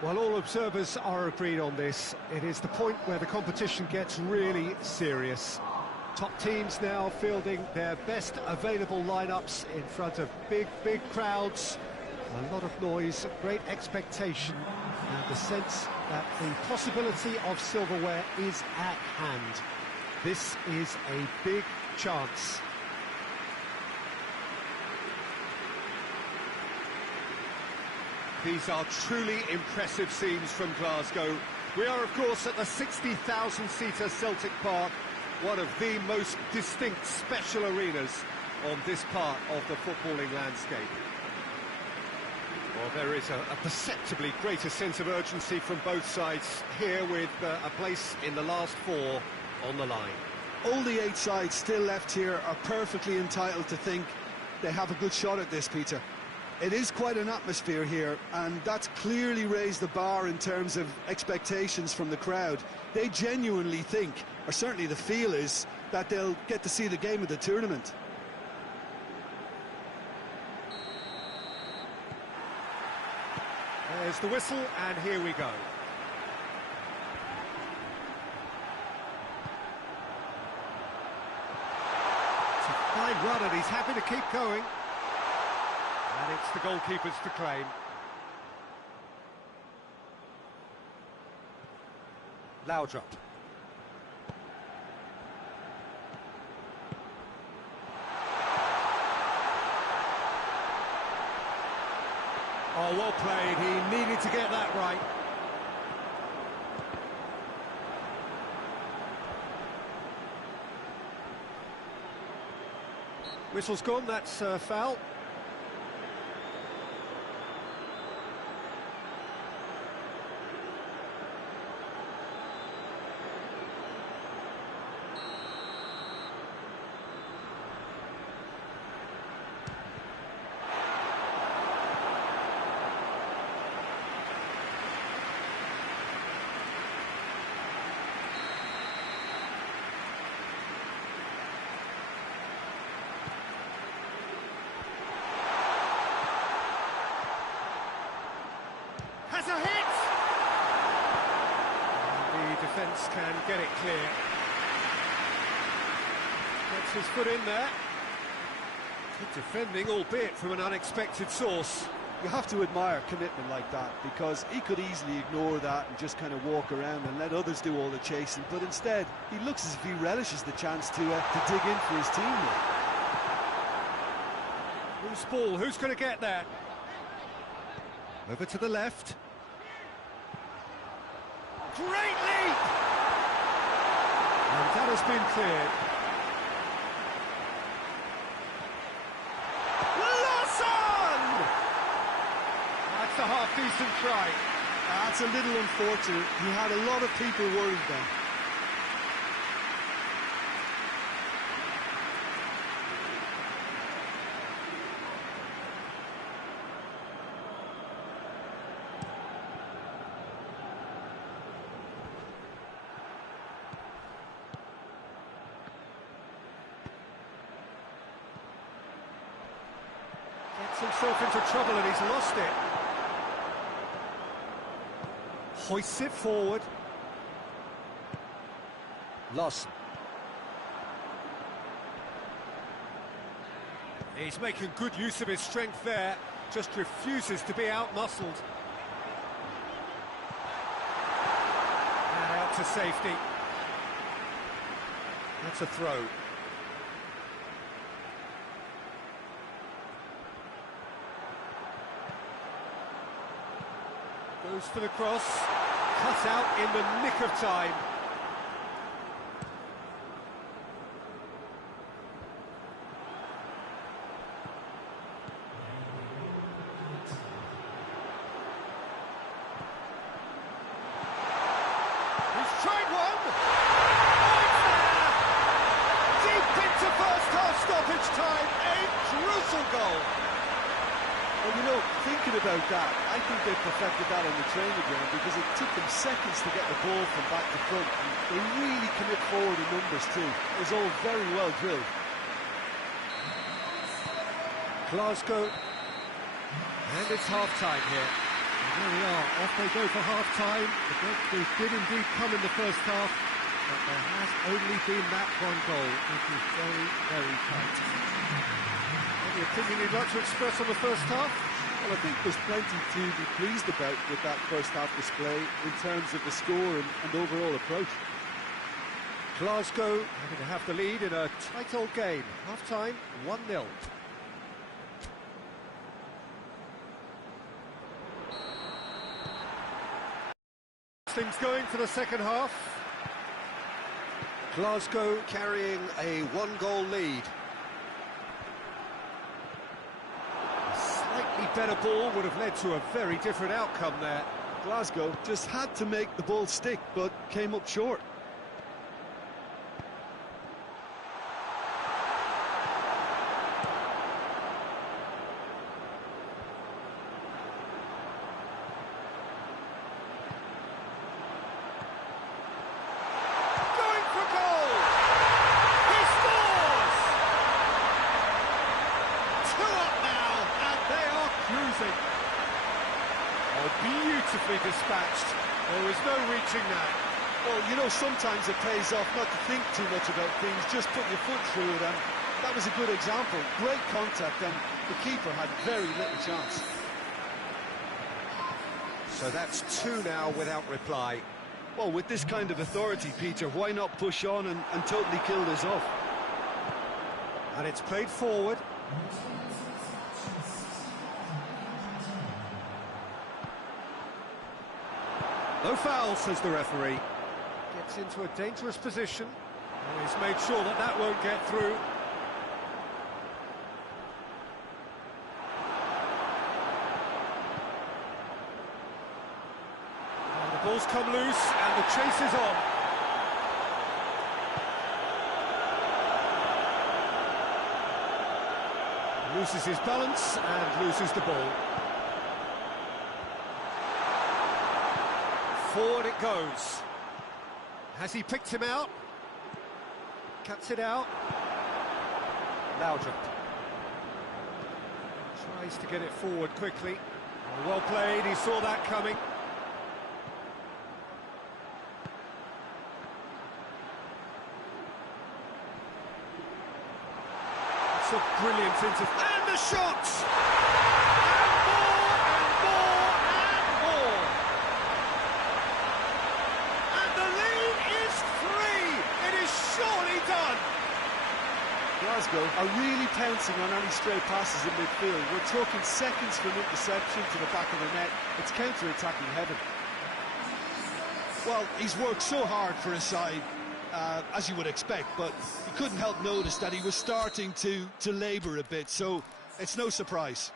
Well, all observers are agreed on this. It is the point where the competition gets really serious. Top teams now fielding their best available lineups in front of big crowds. A lot of noise, great expectation, and the sense that the possibility of silverware is at hand. This is a big chance. These are truly impressive scenes from Glasgow. We are, of course, at the 60,000-seater Celtic Park, one of the most distinct special arenas on this part of the footballing landscape. Well, there is a perceptibly greater sense of urgency from both sides here, with a place in the last four on the line. All the 8 sides still left here are perfectly entitled to think they have a good shot at this, Peter. It is quite an atmosphere here, and that's clearly raised the bar in terms of expectations from the crowd. They genuinely think, or certainly the feel is, that they'll get to see the game of the tournament. There's the whistle, and here we go. It's a fine run, and he's happy to keep going. And it's the goalkeeper's to claim. Laudrup. Oh, well played. He needed to get that right. Whistle's gone, that's foul. Has a hit! The defence can get it clear. Gets his foot in there. Good defending, albeit from an unexpected source. You have to admire commitment like that, because he could easily ignore that and just kind of walk around and let others do all the chasing, but instead he looks as if he relishes the chance to dig in for his team now. Loose ball, who's going to get there? Over to the left. Great leap! And that has been cleared. Lawson! That's a half-decent try. That's a little unfortunate. He had a lot of people worried then. Gets himself into trouble and he's lost it. Hoists it forward. Lawson. He's making good use of his strength there, just refuses to be out-muscled. And out to safety. That's a throw. Goes for the cross, cut out in the nick of time. He's tried one! Oh, it's there! Deep into first half stoppage time, a crucial goal! Well, you know, thinking about that, I think they perfected that on the training ground, because it took them seconds to get the ball from back to front. And they really commit forward in numbers too. It was all very well drilled. Glasgow, and it's half-time here. There we are, off they go for half-time. The breakthrough did indeed come in the first half, but there has only been that one goal, which is very, very tight. Any opinion you'd like to express on the first half? Well, I think there's plenty to be pleased about with that first half display in terms of the score and overall approach. Glasgow having to have the lead in a tight old game. Half-time, 1-0. Things going for the second half. Glasgow carrying a one-goal lead. A slightly better ball would have led to a very different outcome there. Glasgow just had to make the ball stick, but came up short. Beautifully dispatched. There was no reaching that. Well, you know, sometimes it pays off not to think too much about things, just put your foot through it, and that was a good example. Great contact, and the keeper had very little chance. So that's two now without reply. Well, with this kind of authority, Peter, why not push on and totally kill this off? And it's played forward. No foul, says the referee. Gets into a dangerous position. And he's made sure that that won't get through. And the ball's come loose and the chase is on. Loses his balance and loses the ball. Forward it goes. Has he picked him out? Cuts it out. Loudon tries to get it forward quickly. Well played, he saw that coming. It's a brilliant intercept. And the shots! Glasgow are really pouncing on any stray passes in midfield. We're talking seconds from interception to the back of the net. It's counter-attacking heaven. Well, he's worked so hard for his side, as you would expect, but you couldn't help notice that he was starting to labour a bit, so it's no surprise.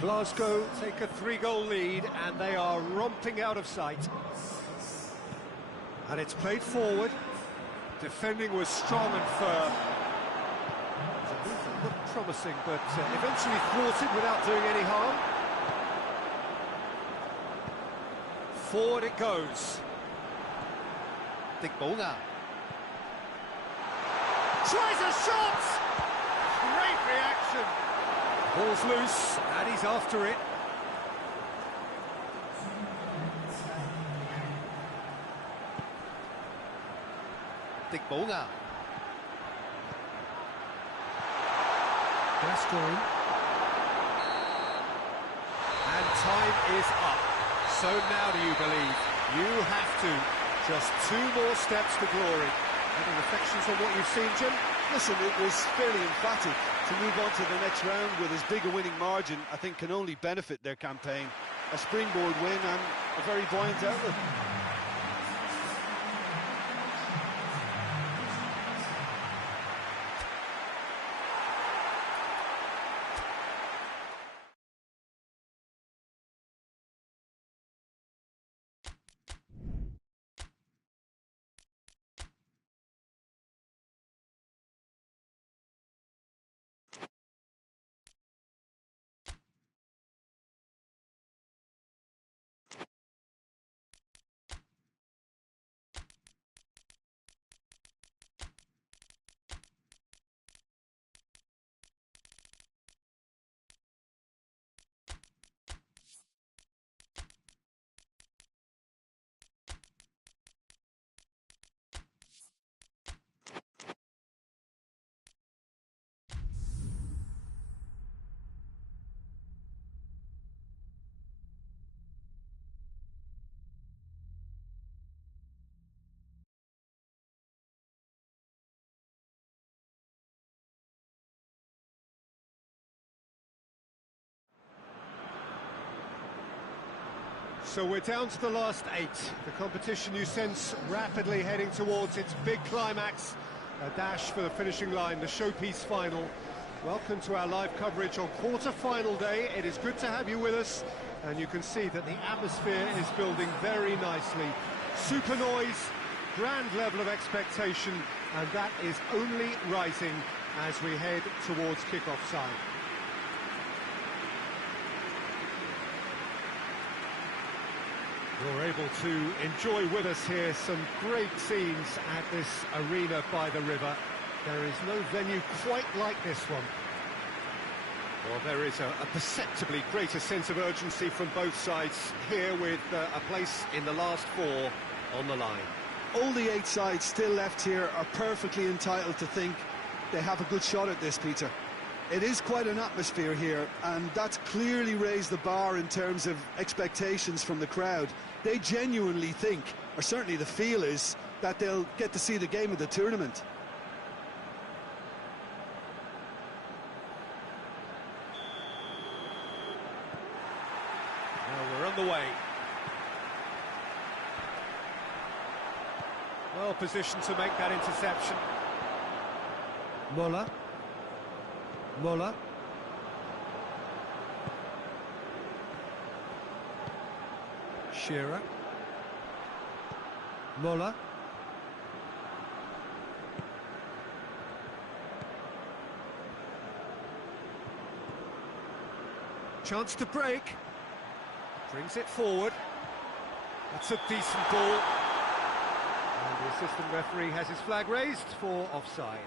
Glasgow take a 3-goal lead and they are romping out of sight. And it's played forward. Defending was strong and firm. The movement looked promising, but eventually thwarted without doing any harm. Forward it goes. Tries a shot! Great reaction. Ball's loose, and he's after it. Gascoigne. And time is up. So now do you believe? You have to. Just 2 more steps to glory. Any reflections on what you've seen, Jim? Listen, it was fairly emphatic. To move on to the next round with as big a winning margin, I think can only benefit their campaign. A springboard win and a very buoyant outlook. So we're down to the last 8. The competition, you sense, rapidly heading towards its big climax. A dash for the finishing line, the showpiece final. Welcome to our live coverage on quarter-final day. It is good to have you with us, and you can see that the atmosphere is building very nicely. Super noise, grand level of expectation, and that is only rising as we head towards kick-off time. You're able to enjoy with us here some great scenes at this arena by the river. There is no venue quite like this one. Well, there is a perceptibly greater sense of urgency from both sides here, with a place in the last 4 on the line. All the 8 sides still left here are perfectly entitled to think they have a good shot at this, Peter. It is quite an atmosphere here, and that's clearly raised the bar in terms of expectations from the crowd. They genuinely think, or certainly the feel is, that they'll get to see the game of the tournament. Well, we're on the way. Well positioned to make that interception. Muller. Shearer. Muller. Chance to break. Brings it forward. That's a decent ball. And the assistant referee has his flag raised for offside.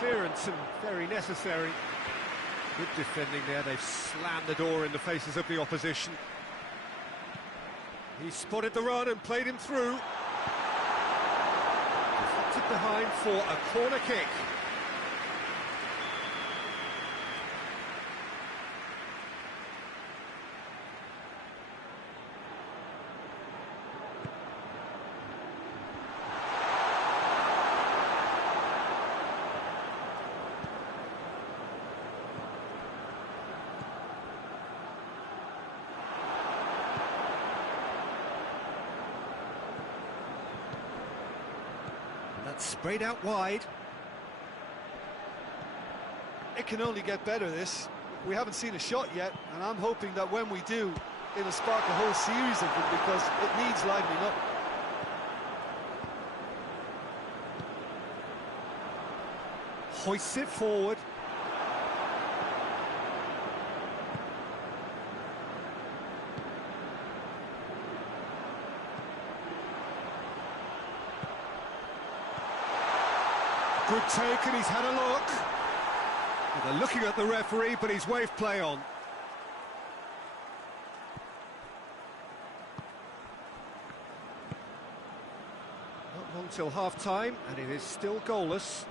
Clearance and very necessary. Good defending there. They've slammed the door in the faces of the opposition. He spotted the run and played him through. Deflected behind for a corner kick. That's sprayed out wide. It can only get better, this. We haven't seen a shot yet, and I'm hoping that when we do, it'll spark a whole series of them, because it needs livening up. Hoists it forward. Good take, and he's had a look. Well, they're looking at the referee, but he's waved play on. Not long till half-time, and it is still goalless.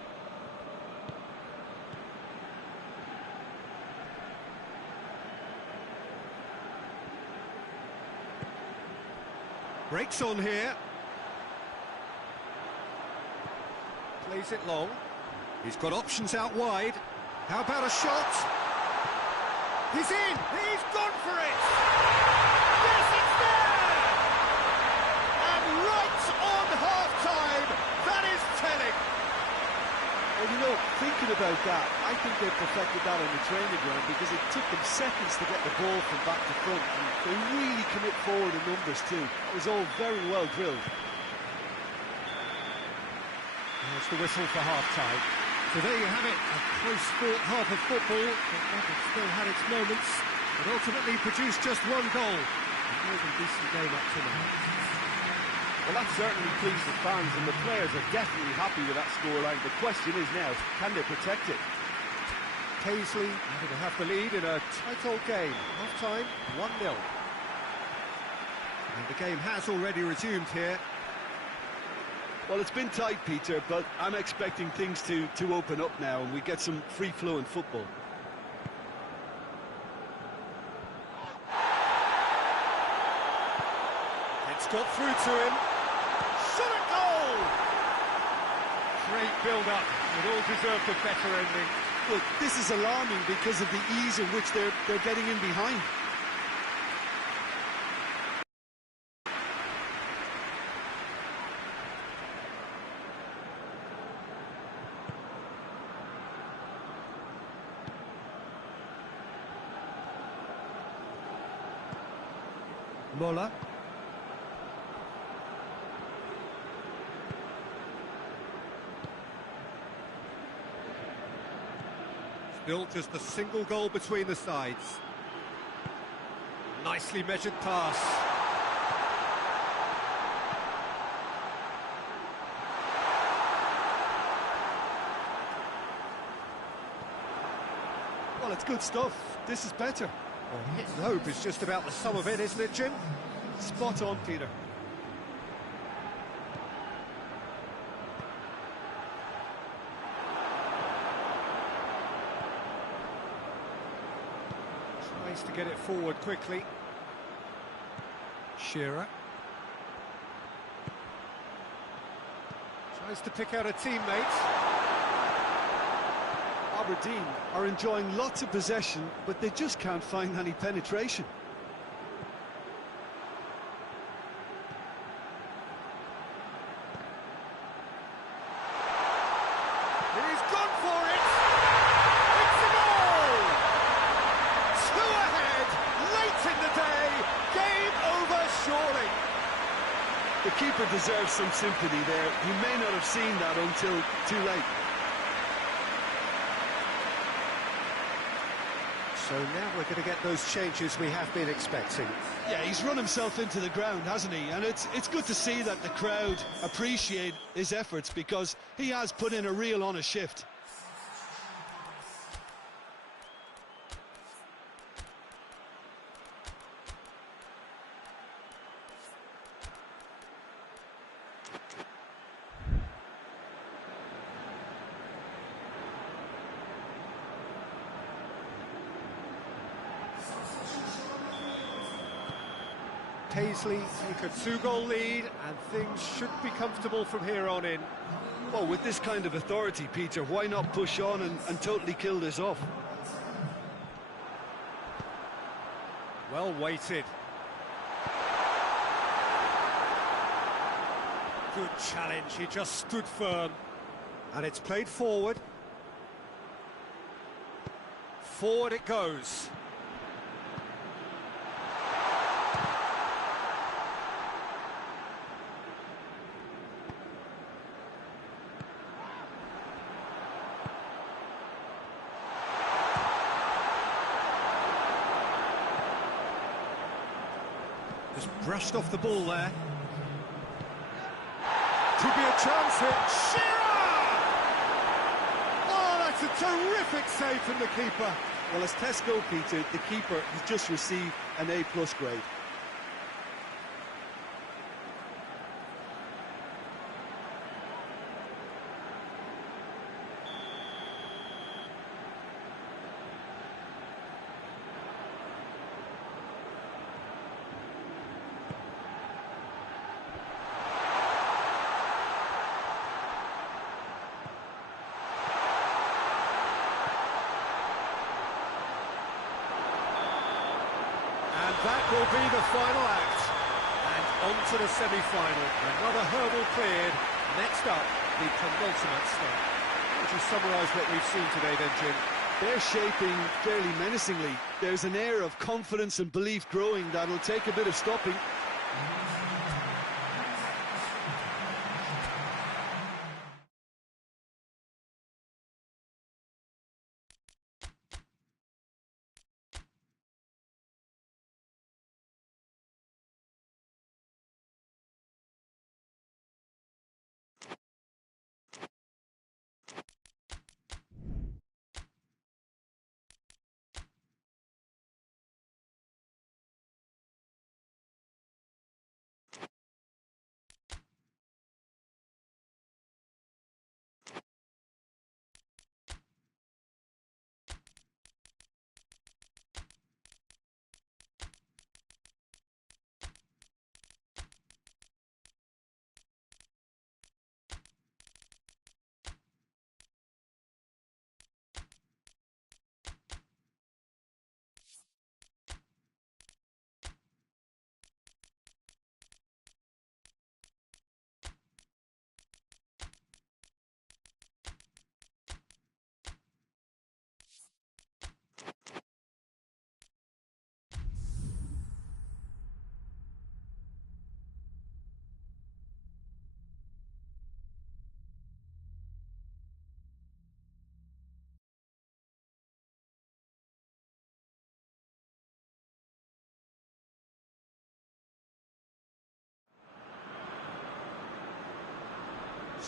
Breaks on here. Plays it long. He's got options out wide. How about a shot? He's in! He's gone for it! Yes, it's there! And right on half-time, that is telling. Well, you know, thinking about that, I think they perfected that on the training ground, because it took them seconds to get the ball from back to front, and they really commit forward in numbers too. It was all very well drilled. There's the whistle for half-time. So there you have it, a close-fought half of football, but that has still had its moments, but ultimately produced just 1 goal. A more than decent game up to now. Well, that certainly pleased the fans, and the players are definitely happy with that scoreline. The question is now, can they protect it? Paisley having to have the lead in a tight old game. Half-time, 1-0. And the game has already resumed here. Well, it's been tight, Peter, but I'm expecting things to open up now and we get some free-flowing football. It's got through to him. Shot at goal! Great build-up. It all deserved a better ending. Look, this is alarming because of the ease in which they're getting in behind. Mola. Still just a single goal between the sides. Nicely measured pass. Well, it's good stuff. This is better. Well, hit and hope is just about the sum of it, isn't it, Jim? Spot on, Peter. Tries to get it forward quickly. Shearer. Tries to pick out a teammate. Aberdeen are enjoying lots of possession, but they just can't find any penetration. He's gone for it! It's a goal! 2 ahead, late in the day, game over surely. The keeper deserves some sympathy there. He may not have seen that until too late. So now we're going to get those changes we have been expecting. Yeah, he's run himself into the ground, hasn't he? And it's good to see that the crowd appreciate his efforts because he has put in a real honest shift. Paisley take a 2-goal lead and things should be comfortable from here on in. Well, with this kind of authority, Peter, why not push on and totally kill this off? Well weighted. Good challenge, he just stood firm. And it's played forward. Forward it goes. Just brushed off the ball there. Could be a chance here. Shearer! Oh, that's a terrific save from the keeper. Well, as tests go, Peter, the keeper has just received an A+ grade. And that will be the final act. And on to the semi-final. Another hurdle cleared. Next up, the penultimate step. Would you summarise what we've seen today then, Jim? They're shaping fairly menacingly. There's an air of confidence and belief growing that'll take a bit of stopping.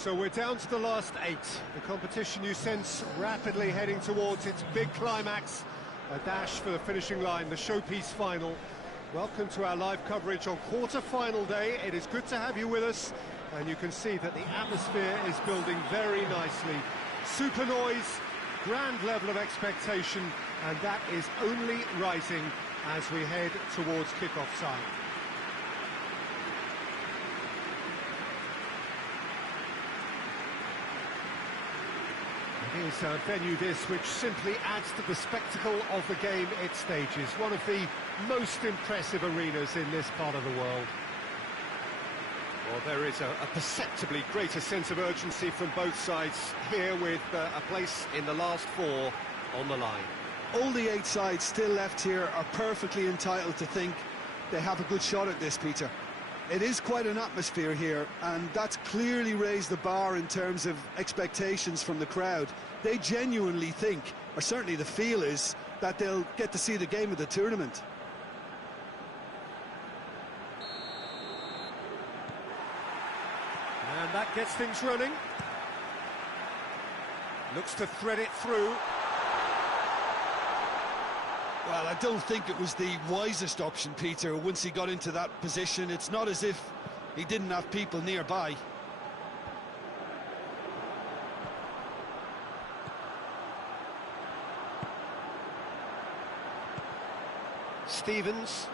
So we're down to the last 8. The competition, you sense, rapidly heading towards its big climax. A dash for the finishing line, the showpiece final. Welcome to our live coverage on quarter-final day. It is good to have you with us, and you can see that the atmosphere is building very nicely. Super noise, grand level of expectation, and that is only rising as we head towards kick-off time. It is a venue this which simply adds to the spectacle of the game it stages. One of the most impressive arenas in this part of the world. Well, there is a perceptibly greater sense of urgency from both sides here, with a place in the last 4 on the line. All the 8 sides still left here are perfectly entitled to think they have a good shot at this, Peter. It is quite an atmosphere here, and that's clearly raised the bar in terms of expectations from the crowd. They genuinely think, or certainly the feel is, that they'll get to see the game of the tournament. And that gets things running. Looks to thread it through. Well, I don't think it was the wisest option, Peter, once he got into that position. It's not as if he didn't have people nearby. Stevens.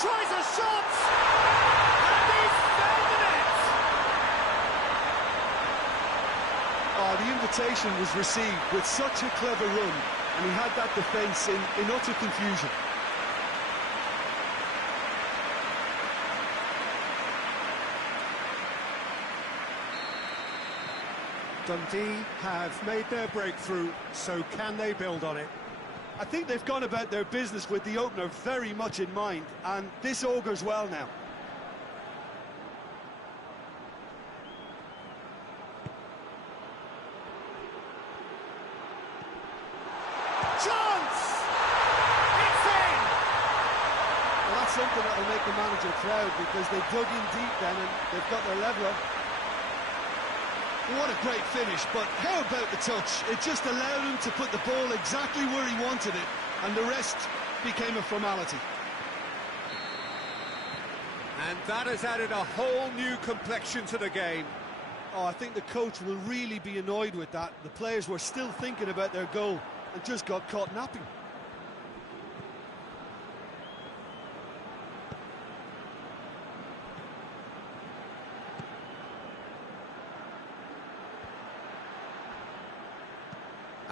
Tries a shot! And he's found the net! Oh, the invitation was received with such a clever run, and he had that defence in utter confusion. Dundee have made their breakthrough, so can they build on it? I think they've gone about their business with the opener very much in mind, and this augurs well now. Chance! It's in! Well, that's something that will make the manager proud, because they dug in deep then and they've got their leveller. What a great finish, but how about the touch? It just allowed him to put the ball exactly where he wanted it, and the rest became a formality. And that has added a whole new complexion to the game. Oh, I think the coach will really be annoyed with that. The players were still thinking about their goal and just got caught napping.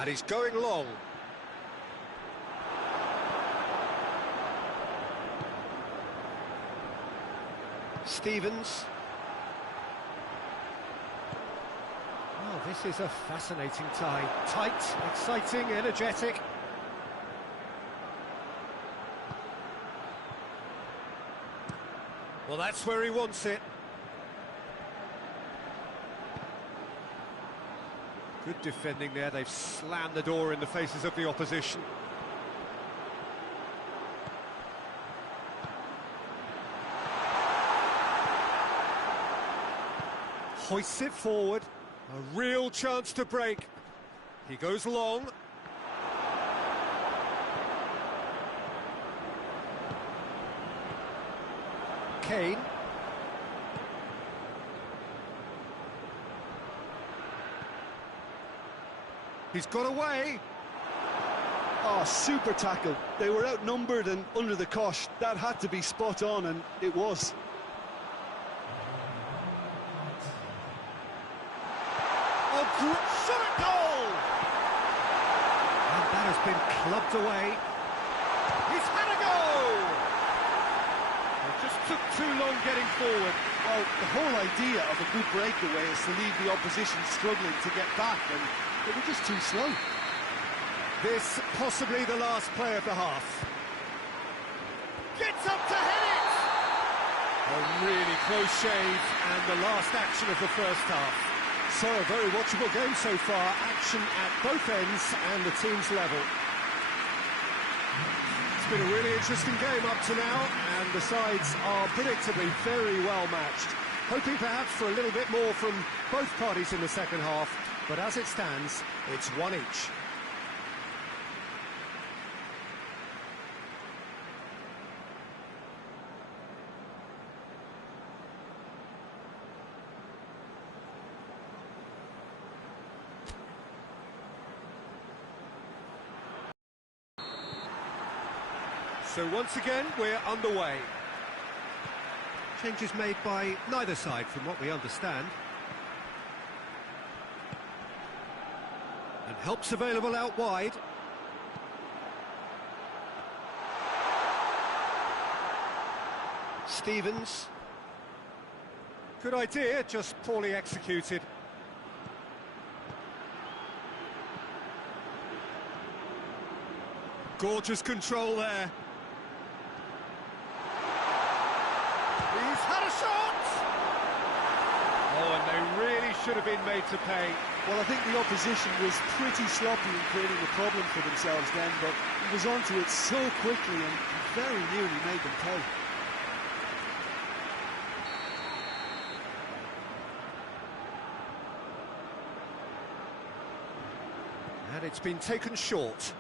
And he's going long. Stevens. Oh, this is a fascinating tie. Tight, exciting, energetic. Well, that's where he wants it. Good defending there. They've slammed the door in the faces of the opposition. Hoists it forward. A real chance to break. He goes long. Kane. He's got away. Oh, super tackle. They were outnumbered and under the cosh. That had to be spot on, and it was. Oh, shot at goal! And that has been clubbed away. He's had a goal! It just took too long getting forward. Well, the whole idea of a good breakaway is to leave the opposition struggling to get back, and they were just too slow. This possibly the last play of the half. Gets up to hit it! A really close shave, and the last action of the first half. So a very watchable game so far. Action at both ends and the team's level. It's been a really interesting game up to now, and the sides are predictably very well matched. Hoping perhaps for a little bit more from both parties in the second half, but as it stands, it's one each. So once again, we're underway. Changes made by neither side, from what we understand. And help's available out wide. Stevens. Good idea, just poorly executed. Gorgeous control there. He's had a shot! Oh, and they really should have been made to pay. Well, I think the opposition was pretty sloppy in creating a problem for themselves then, but he was onto it so quickly and very nearly made them pay. And it's been taken short.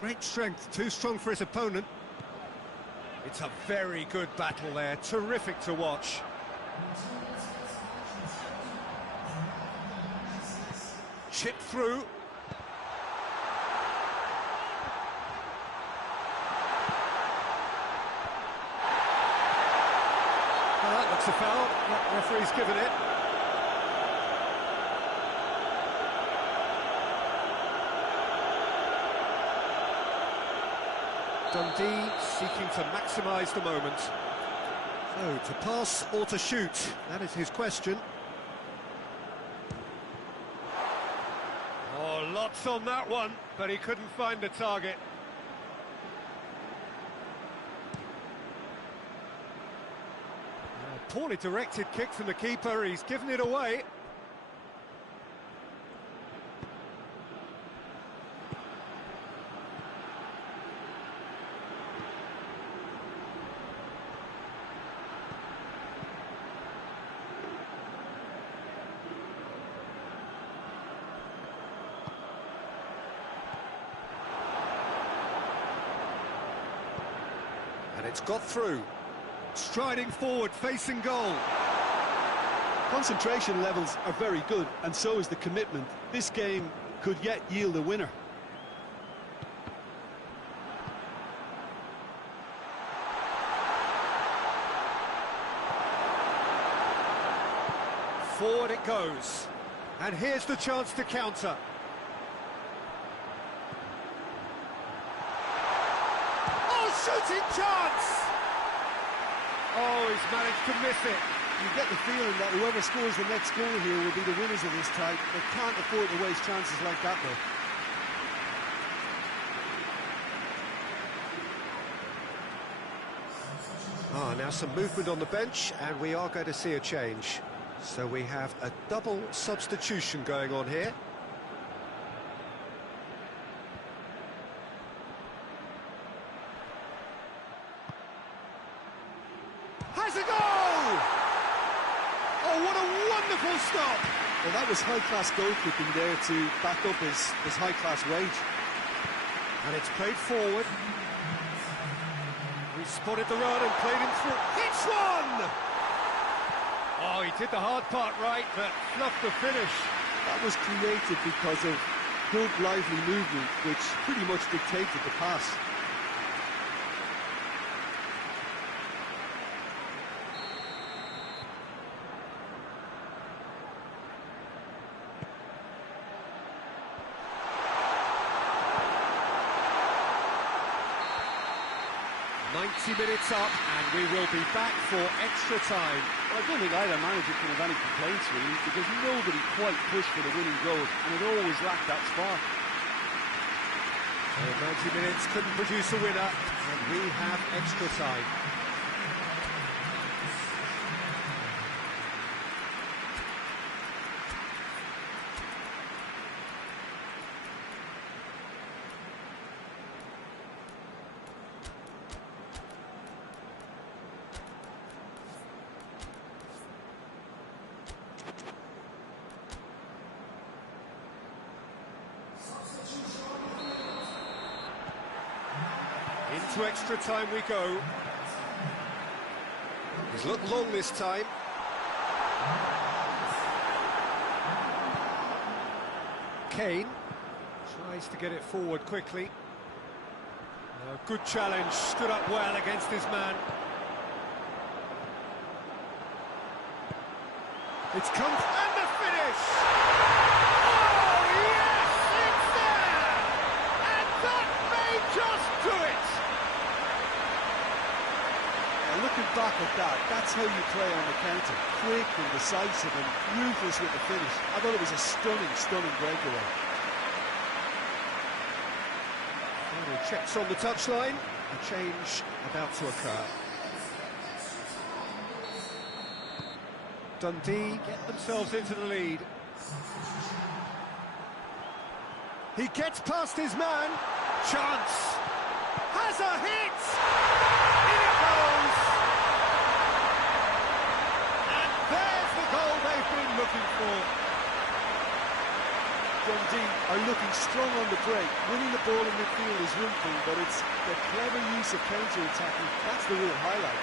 Great strength, too strong for his opponent. It's a very good battle there, terrific to watch. Chip through. Well, that looks a foul. The referee's given it. Dundee seeking to maximise the moment. So, to pass or to shoot, that is his question. Oh, lots on that one, but he couldn't find the target. Poorly directed kick from the keeper, he's given it away. It's got through. Striding forward, facing goal. Concentration levels are very good, and so is the commitment. This game could yet yield a winner. Forward it goes. And here's the chance to counter. Shooting chance! Oh, he's managed to miss it. You get the feeling that whoever scores the next goal here will be the winners of this tie. They can't afford to waste chances like that, though. Now some movement on the bench, and we are going to see a change. So we have a double substitution going on here. Has a goal! Oh, what a wonderful stop! Well, that was high-class goalkeeping there to back up his high-class wage. And it's played forward. He spotted the run and played him through. Hits one! Oh, he did the hard part right, but fluffed the finish. That was created because of good, lively movement, which pretty much dictated the pass. Minutes up, and we will be back for extra time. Well, I don't think either manager can have any complaints, really, because nobody quite pushed for the winning goal, and it always lacked that spark. 90 minutes couldn't produce a winner, and we have extra time. to extra time we go. He's looked long this time. Kane tries to get it forward quickly. Good challenge, stood up well against his man. It's come, and the finish! Oh, yes, it's there! And that may just do it! Looking back at that, that's how you play on the counter. Quick and decisive and ruthless with the finish. I thought it was a stunning breakaway. Checks on the touchline, a change about to occur. Dundee get themselves into the lead. He gets past his man. Chance. Has a hit. In it goes. And there's the goal they've been looking for. Dundee are looking strong on the break. Winning the ball in midfield is one thing, but it's the clever use of counter-attacking. That's the real highlight.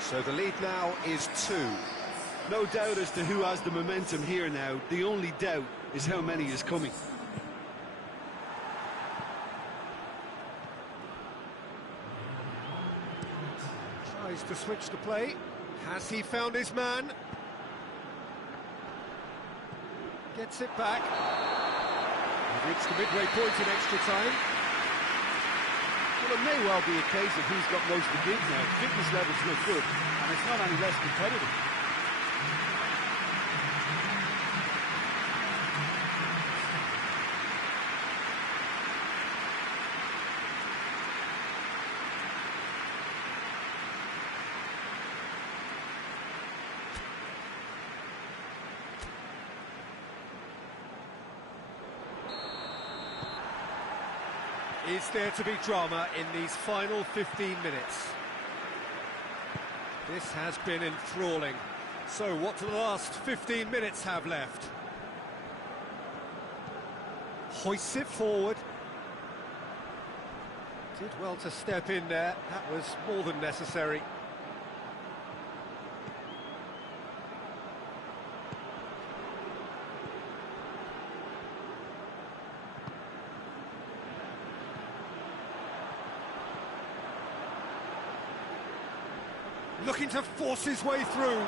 So the lead now is 2. No doubt as to who has the momentum here now. The only doubt is how many is coming. Tries to switch the play. Has he found his man? Gets it back. We've reached the midway point in extra time. Well, it may well be a case of who's got most to give now. Fitness levels look good, and it's not any less competitive. Is there to be drama in these final 15 minutes? This has been enthralling. So what do the last 15 minutes have left? Hoists it forward. Did well to step in there. That was more than necessary. Looking to force his way through.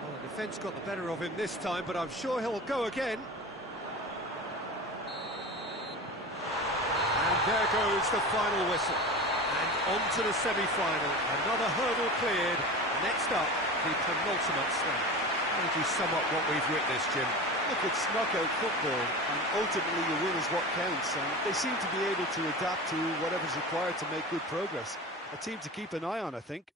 Well, the defence got the better of him this time, but I'm sure he'll go again. And there goes the final whistle. And on to the semi-final. Another hurdle cleared. Next up, the penultimate step. How would you sum up what we've witnessed, Jim? Look, it's knockout football, and ultimately your win is what counts, and they seem to be able to adapt to whatever's required to make good progress. A team to keep an eye on, I think.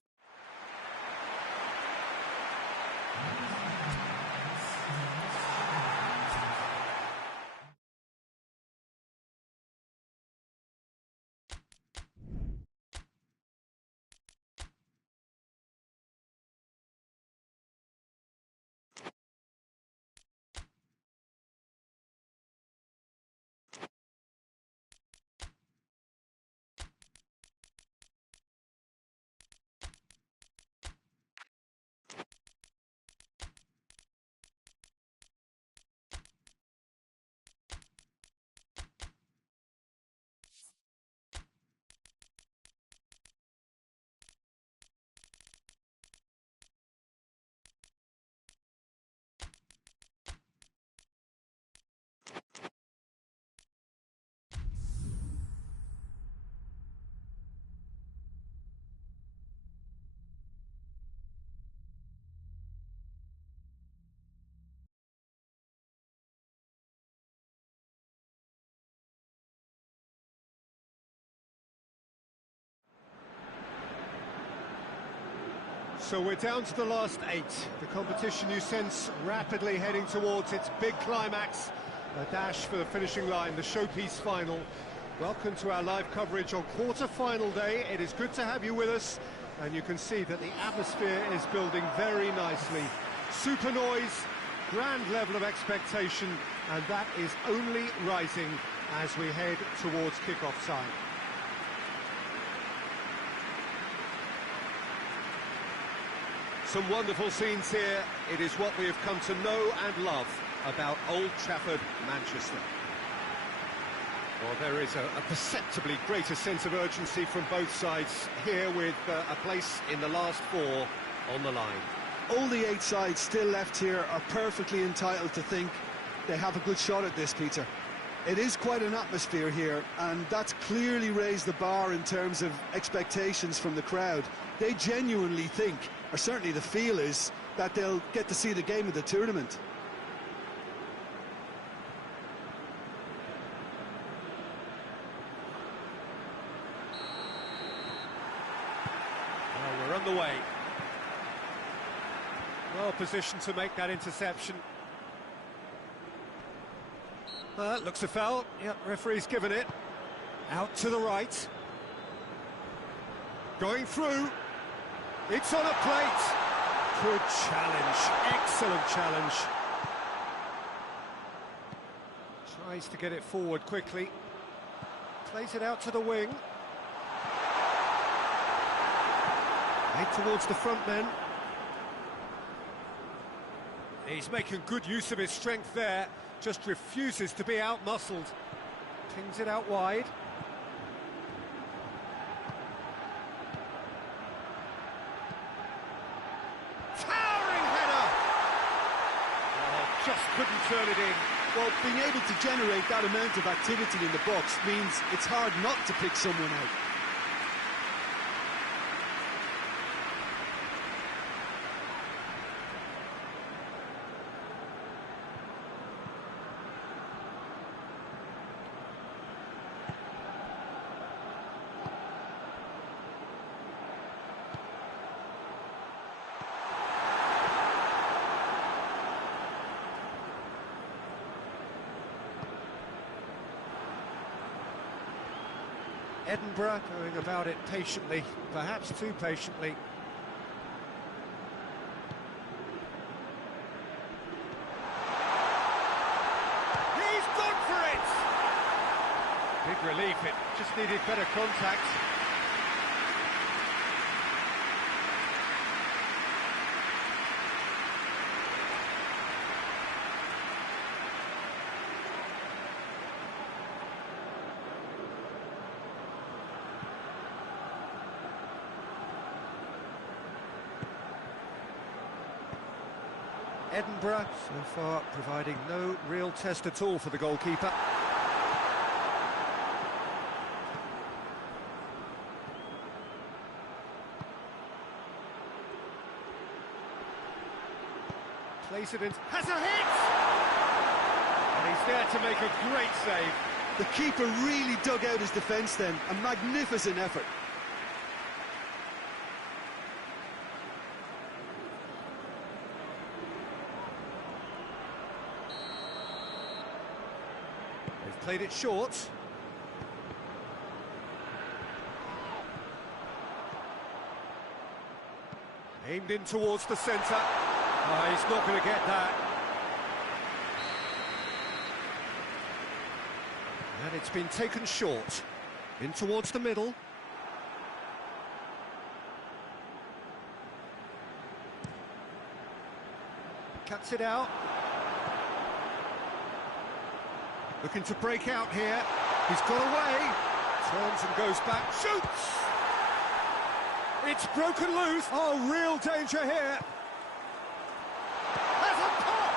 So we're down to the last 8. The competition, you sense, rapidly heading towards its big climax. A dash for the finishing line, the showpiece final. Welcome to our live coverage on quarter-final day. It is good to have you with us, and you can see that the atmosphere is building very nicely super noise, grand level of expectation, and that is only rising as we head towards kick-off time. Some wonderful scenes here. It is what we have come to know and love about Old Trafford, Manchester. Well, there is a perceptibly greater sense of urgency from both sides here, with a place in the last four on the line. All the 8 sides still left here are perfectly entitled to think they have a good shot at this, Peter. It is quite an atmosphere here, and that's clearly raised the bar in terms of expectations from the crowd. They genuinely think, or certainly the feel is, that they'll get to see the game of the tournament. Well, we're underway. Well positioned to make that interception. Looks a foul. Yep, referee's given it. Out to the right. Going through. It's on a plate. Good challenge. Excellent challenge. Tries to get it forward quickly. Plays it out to the wing. Head towards the front men. He's making good use of his strength there. Just refuses to be out-muscled. Pings it out wide. Towering header! Oh, just couldn't turn it in. Well, being able to generate that amount of activity in the box means it's hard not to pick someone out. Edinburgh going about it patiently, perhaps too patiently. He's gone for it! Big relief, it just needed better contact. Edinburgh, so far, providing no real test at all for the goalkeeper. Plays it in, has a hit! And he's there to make a great save. The keeper really dug out his defence then, a magnificent effort. Played it short. Aimed in towards the centre. Oh, he's not going to get that. And it's been taken short. In towards the middle. Cuts it out. Looking to break out here. He's got away. Turns and goes back. Shoots! It's broken loose. Oh, real danger here. Has a pop!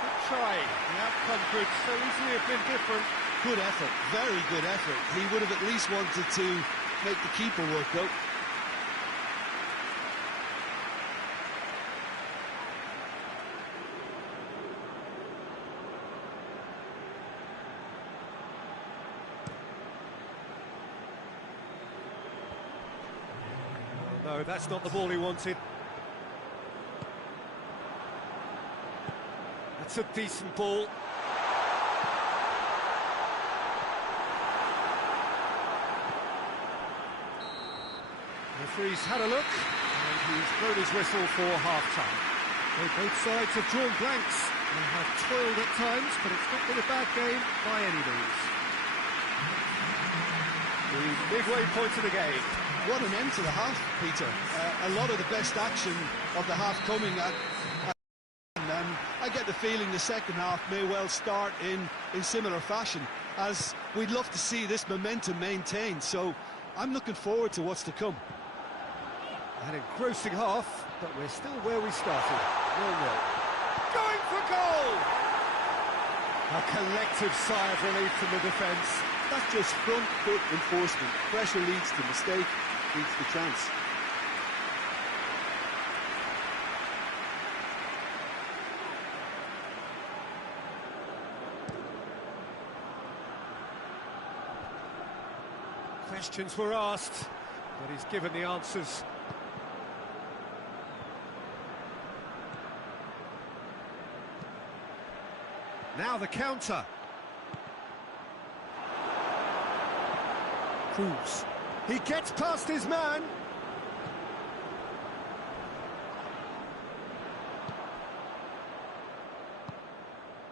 Good try. The outcome could so easily have been different. Good effort, very good effort. He would have at least wanted to make the keeper work, though. No, that's not the ball he wanted. That's a decent ball. The referee's had a look, and he's blown his whistle for half-time. Well, both sides have drawn blanks. They have toiled at times, but it's not been a bad game by any means. The midway point of the game. What an end to the half, Peter. A lot of the best action of the half coming at and I get the feeling the second half may well start in similar fashion, as we'd love to see this momentum maintained, so I'm looking forward to what's to come. An engrossing half, but we're still where we started, 0-0. Going for goal! A collective sigh of relief from the defence. That's just front foot enforcement. Pressure leads to mistake, leads to chance. Questions were asked, but he's given the answers. Now the counter. Cruz. He gets past his man.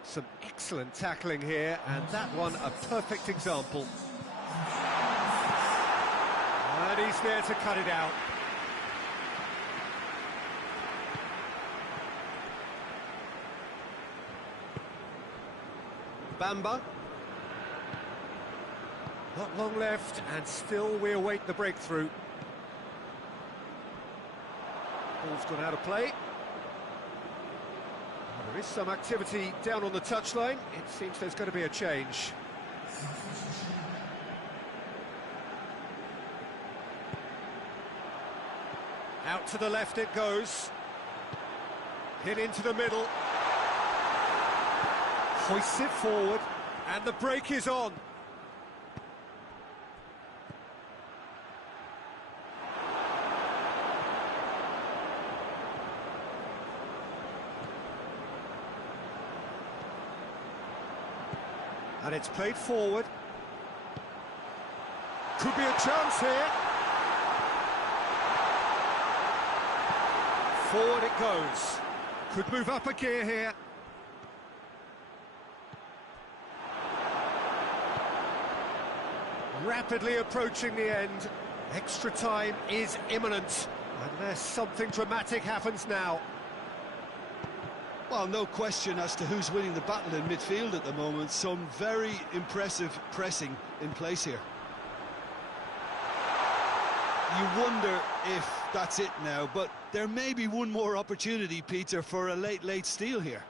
Some excellent tackling here, and that one a perfect example. And he's there to cut it out. Bamba. Not long left, and still we await the breakthrough. Ball's gone out of play. Well, there is some activity down on the touchline. It seems there's going to be a change. Out to the left it goes. Hit into the middle. Hoists it forward, and the break is on. And it's played forward. Could be a chance here. Forward it goes. Could move up a gear here. Rapidly approaching the end. Extra time is imminent, unless something dramatic happens now. Well, no question as to who's winning the battle in midfield at the moment. Some very impressive pressing in place here. You wonder if that's it now, but there may be one more opportunity, Peter, for a late steal here.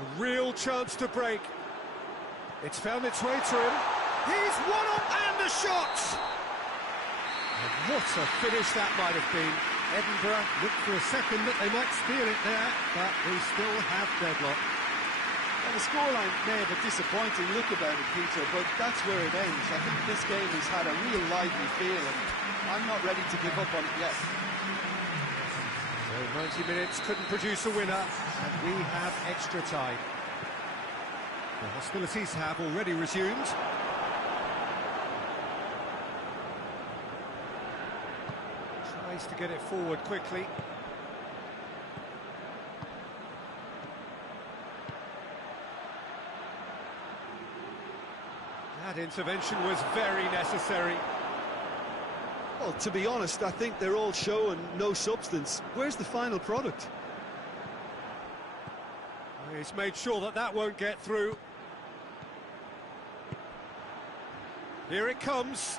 A real chance to break. It's found its way to him. He's one up and a shot! And what a finish that might have been. Edinburgh looked for a second that they might steal it there, but we still have deadlock. Well, the scoreline may have a disappointing look about it, Peter, but that's where it ends. I think this game has had a real lively feel, and I'm not ready to give up on it yet. So 90 minutes couldn't produce a winner, and we have extra time. The hostilities have already resumed. Tries to get it forward quickly. That intervention was very necessary. Well, to be honest, I think they're all show and no substance. Where's the final product? He's made sure that that won't get through. Here it comes.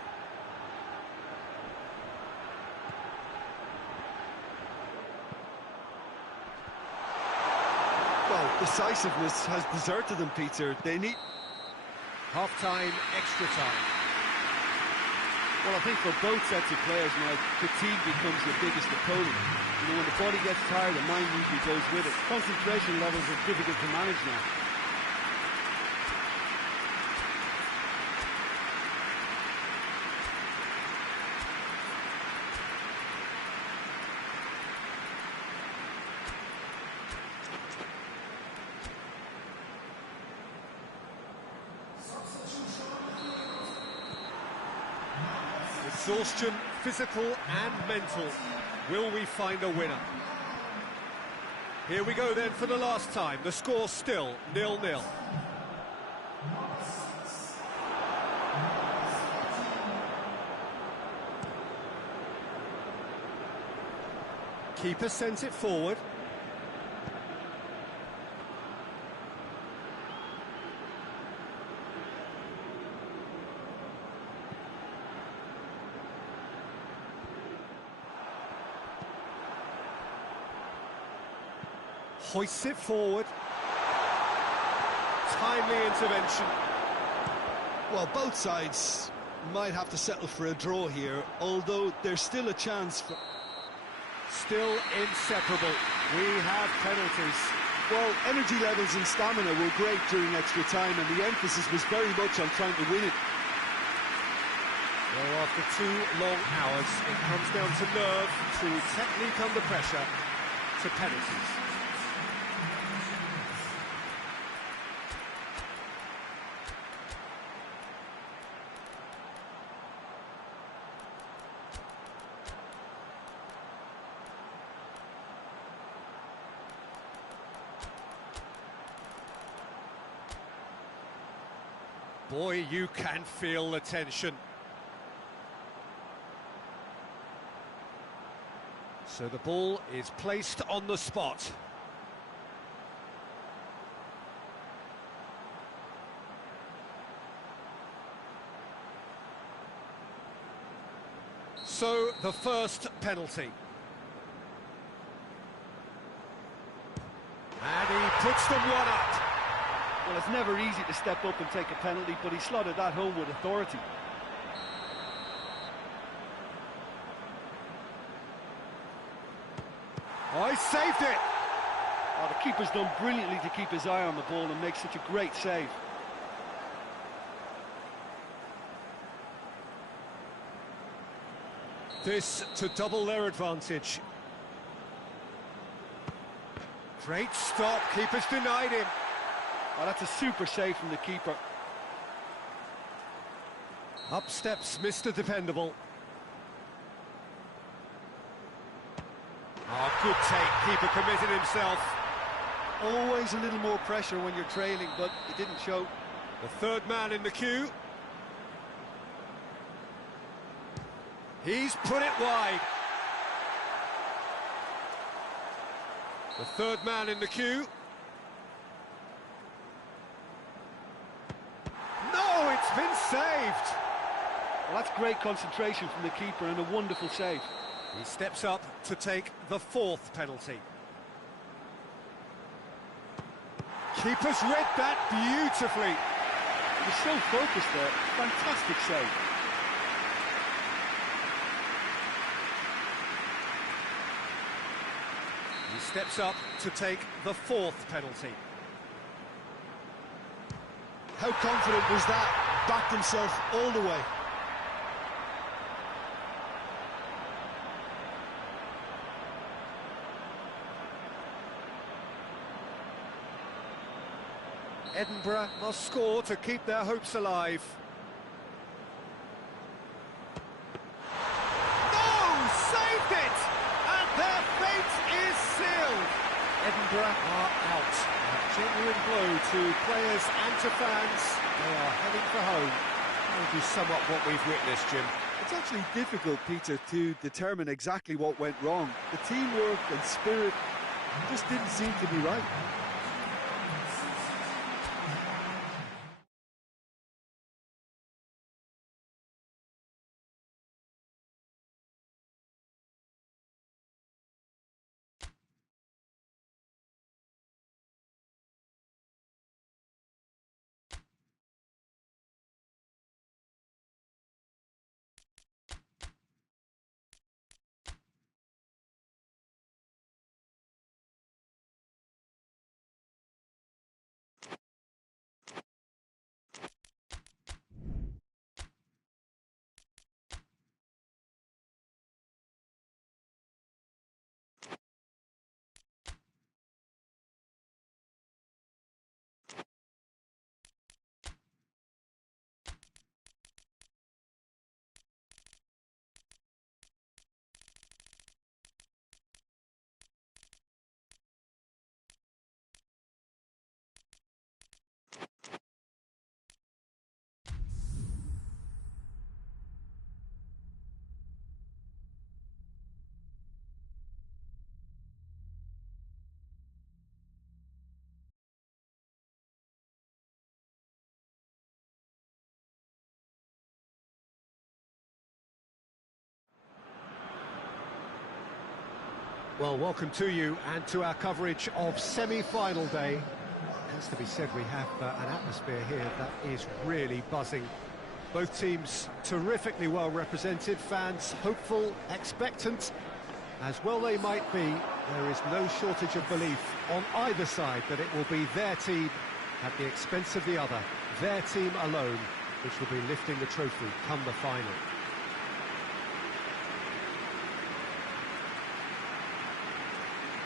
Well, decisiveness has deserted them, Peter. They need... Half-time, extra time. Well, I think for both sets of players now, fatigue becomes the biggest opponent. You know, when the body gets tired, the mind usually goes with it. Concentration levels are difficult to manage now. Exhaustion, physical and mental. Will we find a winner? Here we go then for the last time. The score still 0-0. Keeper sends it forward. Hoists it forward. Timely intervention. Well, both sides might have to settle for a draw here, although there's still a chance for... Still inseparable. We have penalties. Well, energy levels and stamina were great during extra time, and the emphasis was very much on trying to win it. Well, after 2 long hours, it comes down to nerve, to technique under pressure, to penalties. Boy, you can feel the tension. So the ball is placed on the spot. So the first penalty. And he puts them one up. Well, it's never easy to step up and take a penalty, but he slotted that home with authority. Oh, he saved it! Oh, the keeper's done brilliantly to keep his eye on the ball and make such a great save. This to double their advantage. Great stop, keeper's denied him. Oh, that's a super save from the keeper. Up steps Mr. Dependable. Oh, good take, keeper committed himself. Always a little more pressure when you're trailing, but it didn't show. The third man in the queue. He's put it wide. The third man in the queue. No, it's been saved. Well, that's great concentration from the keeper and a wonderful save. He steps up to take the fourth penalty. Keeper's read that beautifully. He was so focused there. Fantastic save. He steps up to take the fourth penalty. How confident was that? Backed himself all the way. Edinburgh must score to keep their hopes alive. No! Saved it! And their fate is sealed! Edinburgh are out. A genuine blow to players and to fans. They are heading for home. How would you sum up what we've witnessed, Jim? It's actually difficult, Peter, to determine exactly what went wrong. The teamwork and spirit just didn't seem to be right. Well, welcome to you and to our coverage of semi-final day. It has to be said, we have an atmosphere here that is really buzzing. Both teams terrifically well represented, fans hopeful, expectant. As well they might be, there is no shortage of belief on either side that it will be their team at the expense of the other, their team alone, which will be lifting the trophy come the final.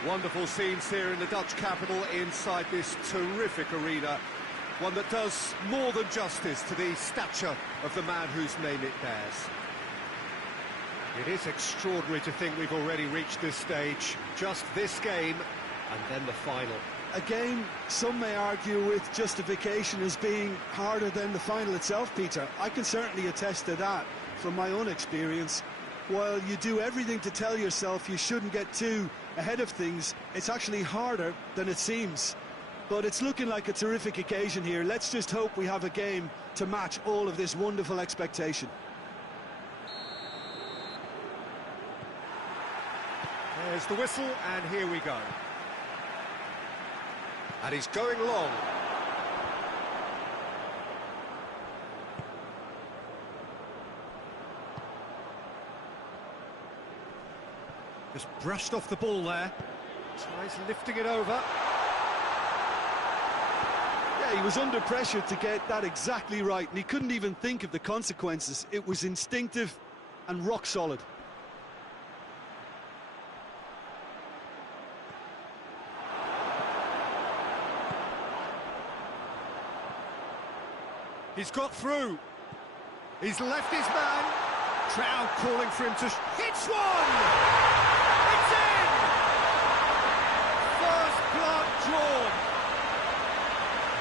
Wonderful scenes here in the Dutch capital inside this terrific arena. One that does more than justice to the stature of the man whose name it bears. It is extraordinary to think we've already reached this stage. Just this game, and then the final. A game some may argue with justification as being harder than the final itself, Peter. I can certainly attest to that from my own experience. While you do everything to tell yourself you shouldn't get too ahead of things, it's actually harder than it seems. But it's looking like a terrific occasion here. Let's just hope we have a game to match all of this wonderful expectation. There's the whistle, and here we go. And he's going long. Just brushed off the ball there. Tries lifting it over. Yeah, he was under pressure to get that exactly right, and he couldn't even think of the consequences. It was instinctive and rock solid. He's got through. He's left his man. Crowd calling for him to hits one! It's in! First blood drawn.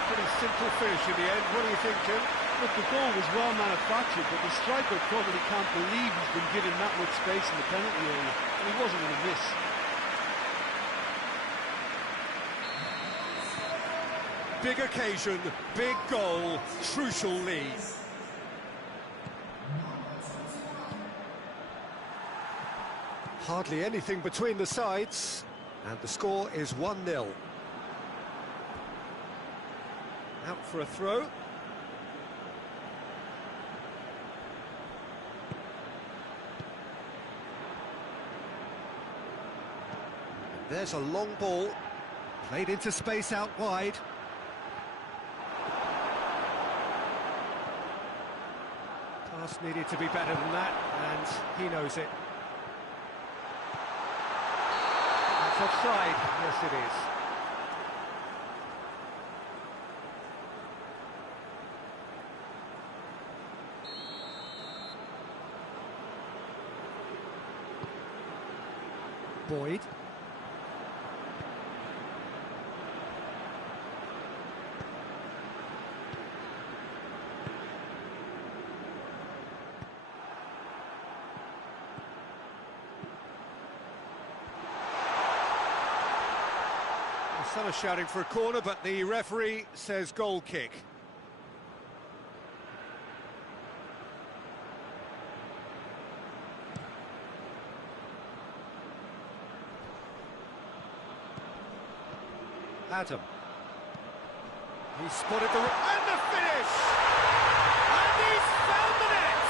Pretty simple finish in the end. What do you think, Jim? Look, the goal was well manufactured, but the striker probably can't believe he's been given that much space in the penalty area, and he wasn't going to miss. Big occasion, big goal, crucial lead. Hardly anything between the sides, and the score is 1-0. Out for a throw. There's a long ball, played into space out wide. Pass needed to be better than that, and he knows it. That's offside, yes it is. Boyd. Some are shouting for a corner, but the referee says goal kick. Adam. He spotted the... and the finish! And he's found the net!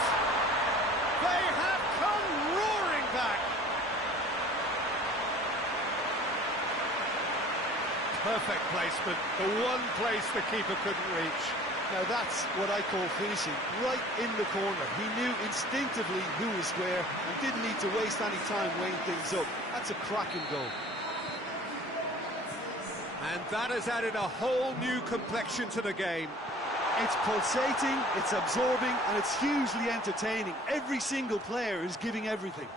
They have come roaring back! Perfect placement, the one place the keeper couldn't reach. Now that's what I call finishing, right in the corner. He knew instinctively who was where and didn't need to waste any time weighing things up. That's a cracking goal. And that has added a whole new complexion to the game. It's pulsating, it's absorbing, and it's hugely entertaining. Every single player is giving everything.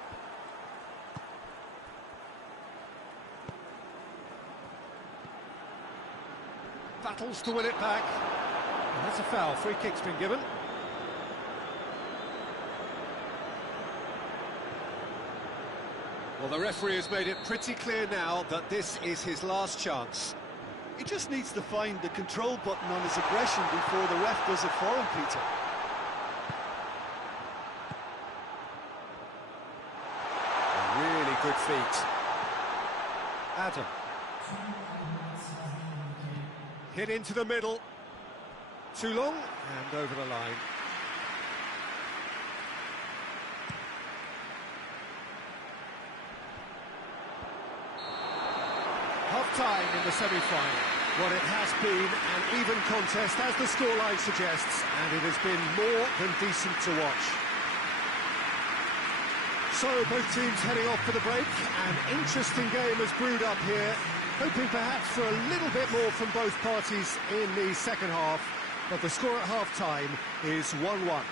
Battles to win it back. And that's a foul. Free kick's been given. Well, the referee has made it pretty clear now that this is his last chance. He just needs to find the control button on his aggression before the ref does it for him, Peter. A really good feat. Adam. Hit into the middle. Too long, and over the line. Half-time in the semi-final. What it has been an even contest, as the scoreline suggests, and it has been more than decent to watch. So, both teams heading off for the break. An interesting game has brewed up here, hoping perhaps for a little bit more from both parties in the second half, but the score at half-time is 1-1.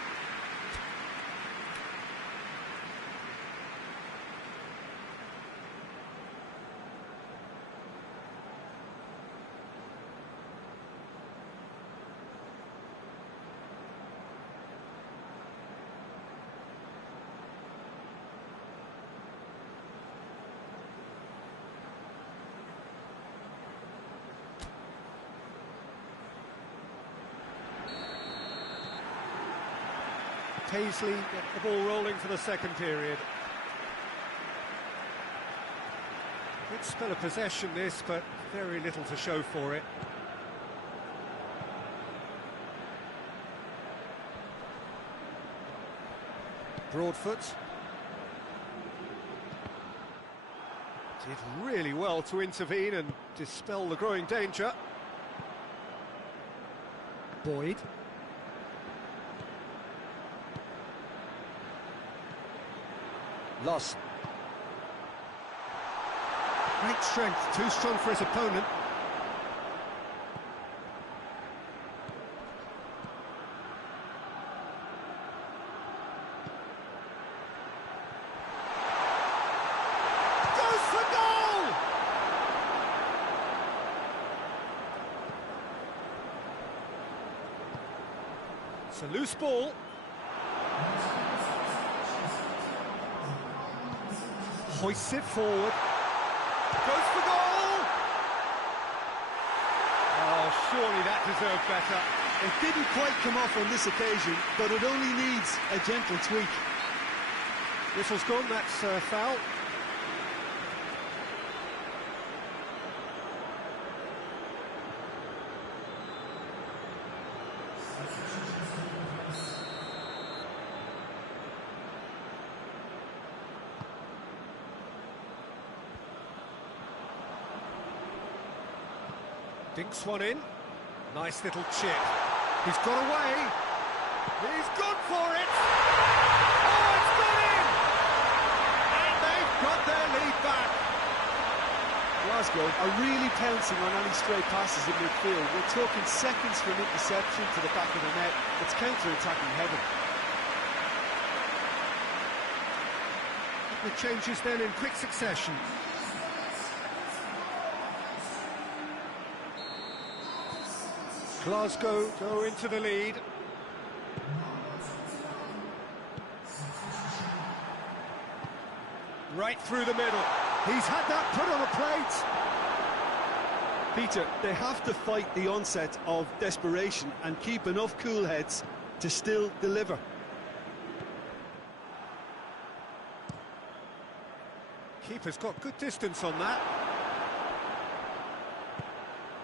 Paisley get the ball rolling for the second period. Good spell of possession this, but very little to show for it. Broadfoot. Did really well to intervene and dispel the growing danger. Boyd. Lawson. Great strength, too strong for his opponent. Goes for goal! It's a loose ball. Hoists it forward. Goes for goal! Oh, surely that deserved better. It didn't quite come off on this occasion, but it only needs a gentle tweak. Whistle's gone, that's foul. Dinks one in. Nice little chip. He's got away. He's gone for it. Oh, it's gone in! And they've got their lead back. Glasgow are really pouncing on any stray passes in midfield. We're talking seconds from interception to the back of the net. It's counter-attacking heaven. The changes then in quick succession. Glasgow go into the lead. Right through the middle. He's had that put on a plate. Peter, they have to fight the onset of desperation and keep enough cool heads to still deliver. Keeper's got good distance on that.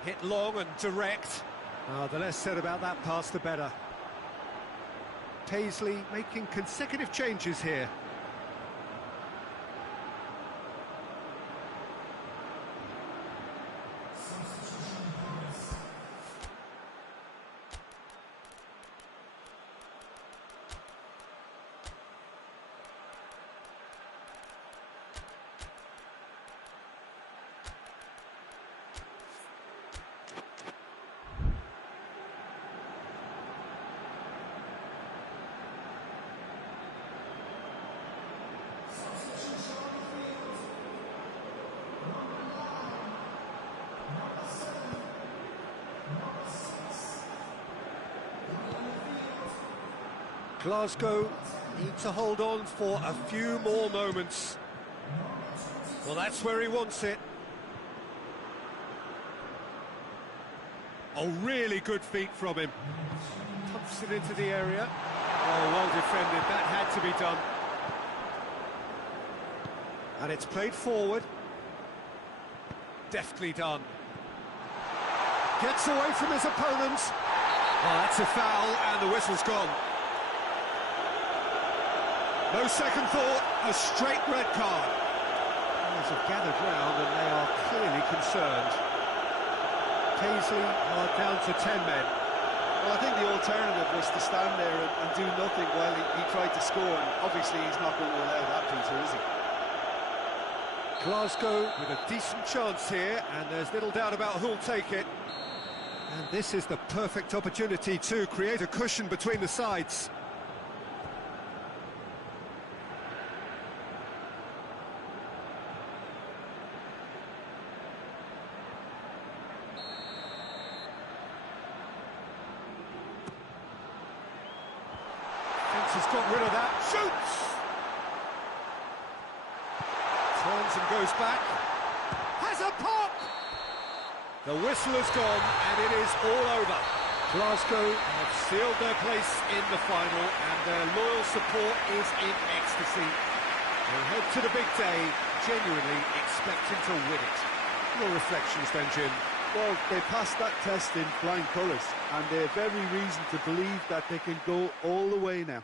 Hit long and direct. The less said about that pass, the better. Paisley making consecutive changes here. Glasgow need to hold on for a few more moments. Well, that's where he wants it. Oh, really good feet from him. Pumps it into the area. Oh, well defended. That had to be done. And it's played forward. Deftly done. Gets away from his opponent. Oh, that's a foul, and the whistle's gone. No second thought, a straight red card. Players have gathered round and they are clearly concerned. Paisley are down to 10 men. Well, I think the alternative was to stand there and do nothing while he tried to score, and obviously he's not going to allow that, Peter, is he? Glasgow with a decent chance here, and there's little doubt about who'll take it. And this is the perfect opportunity to create a cushion between the sides. Has got rid of that, shoots! Turns and goes back, has a pop! The whistle has gone and it is all over. Glasgow have sealed their place in the final and their loyal support is in ecstasy. They'll head to the big day, genuinely expecting to win it. Your reflections then, Jim? Well, they passed that test in flying colours, and they have every reason to believe that they can go all the way now.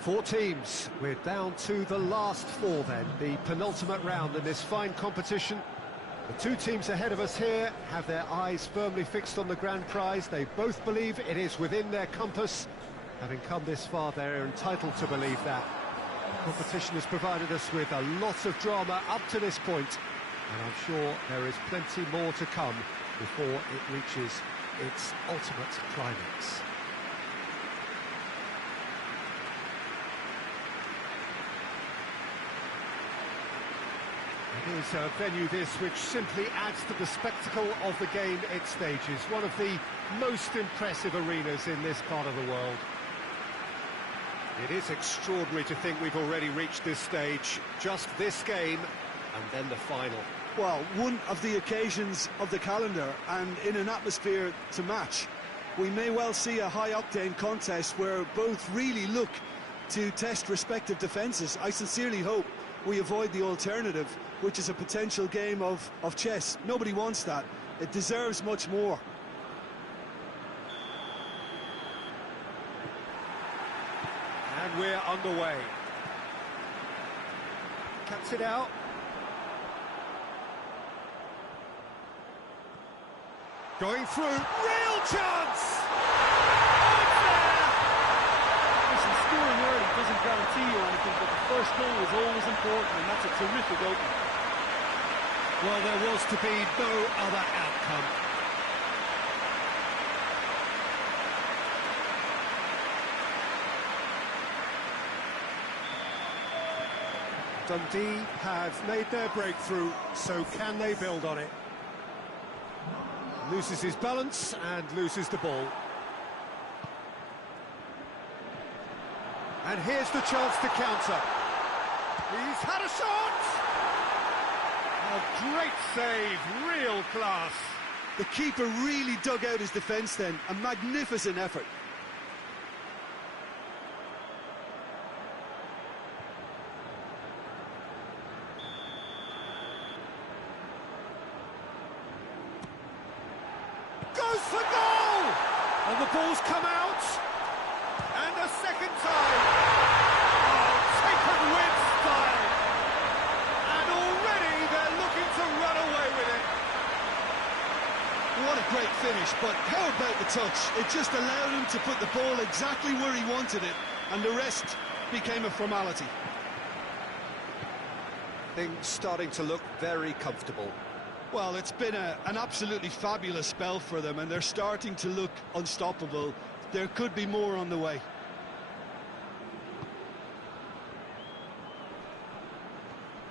Four teams, we're down to the last four then, the penultimate round in this fine competition. The two teams ahead of us here have their eyes firmly fixed on the grand prize. They both believe it is within their compass. Having come this far, they're entitled to believe that. The competition has provided us with a lot of drama up to this point, and I'm sure there is plenty more to come before it reaches its ultimate climax. It is a venue this which simply adds to the spectacle of the game it stages. One of the most impressive arenas in this part of the world. It is extraordinary to think we've already reached this stage. Just this game, and then the final. Well, one of the occasions of the calendar, and in an atmosphere to match. We may well see a high-octane contest where both really look to test respective defences. I sincerely hope we avoid the alternative, which is a potential game of chess. Nobody wants that. It deserves much more. And we're underway. Cuts it out. Going through, real chance! Listen, scoring early doesn't guarantee you anything, but the first goal is always important, and that's a terrific opening. Well, there was to be no other outcome. Dundee have made their breakthrough, so can they build on it? Loses his balance and loses the ball. And here's the chance to counter. He's had a shot! A great save, real class. The keeper really dug out his defence then, a magnificent effort. Goes for goal! And the ball's come out. And a second time. Oh, taken with style. And already they're looking to run away with it. What a great finish, but how about the touch? It just allowed him to put the ball exactly where he wanted it, and the rest became a formality. Things starting to look very comfortable. Well, it's been an absolutely fabulous spell for them, and they're starting to look unstoppable. There could be more on the way.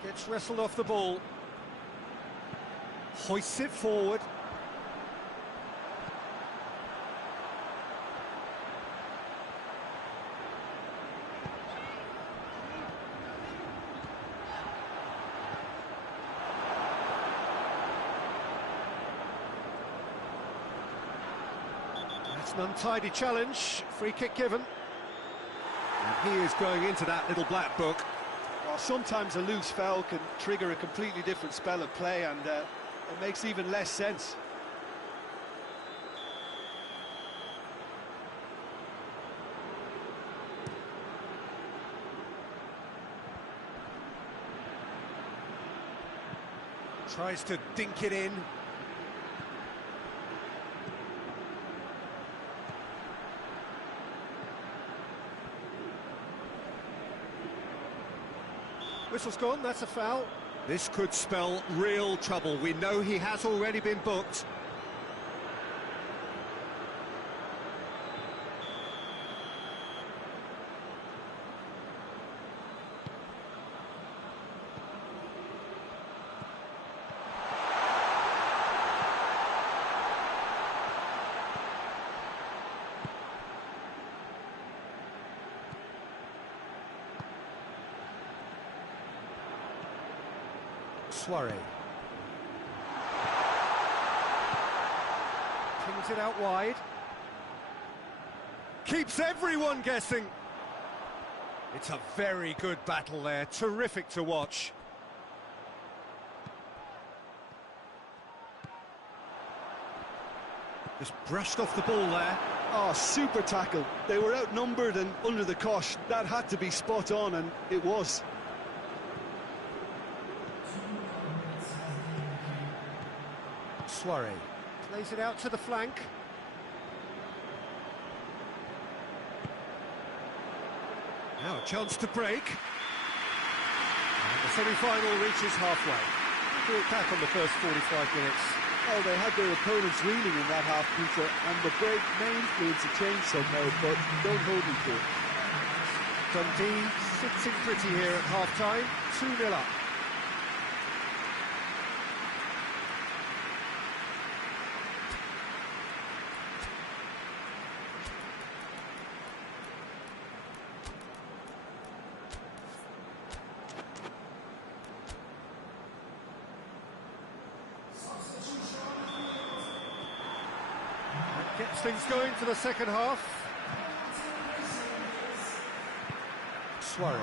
Gets wrestled off the ball. Hoists it forward. That's an untidy challenge. Free kick given. And he is going into that little black book. Well, sometimes a loose foul can trigger a completely different spell of play, and it makes even less sense. Tries to dink it in. Whistle's gone, that's a foul. This could spell real trouble. We know he has already been booked. Soiree. Pings it out wide. Keeps everyone guessing. It's a very good battle there. Terrific to watch. Just brushed off the ball there. Oh, super tackle. They were outnumbered and under the cosh. That had to be spot on, and it was. Soiree plays it out to the flank. Now a chance to break. And the semi-final reaches halfway. Good attack on the first 45 minutes. Oh, they had their opponents reeling in that half, Peter, and the break may influence a change somehow, but don't hold me to it. Dundee sitting pretty here at half-time, 2-0 up. Gets things going for the second half. Soiree.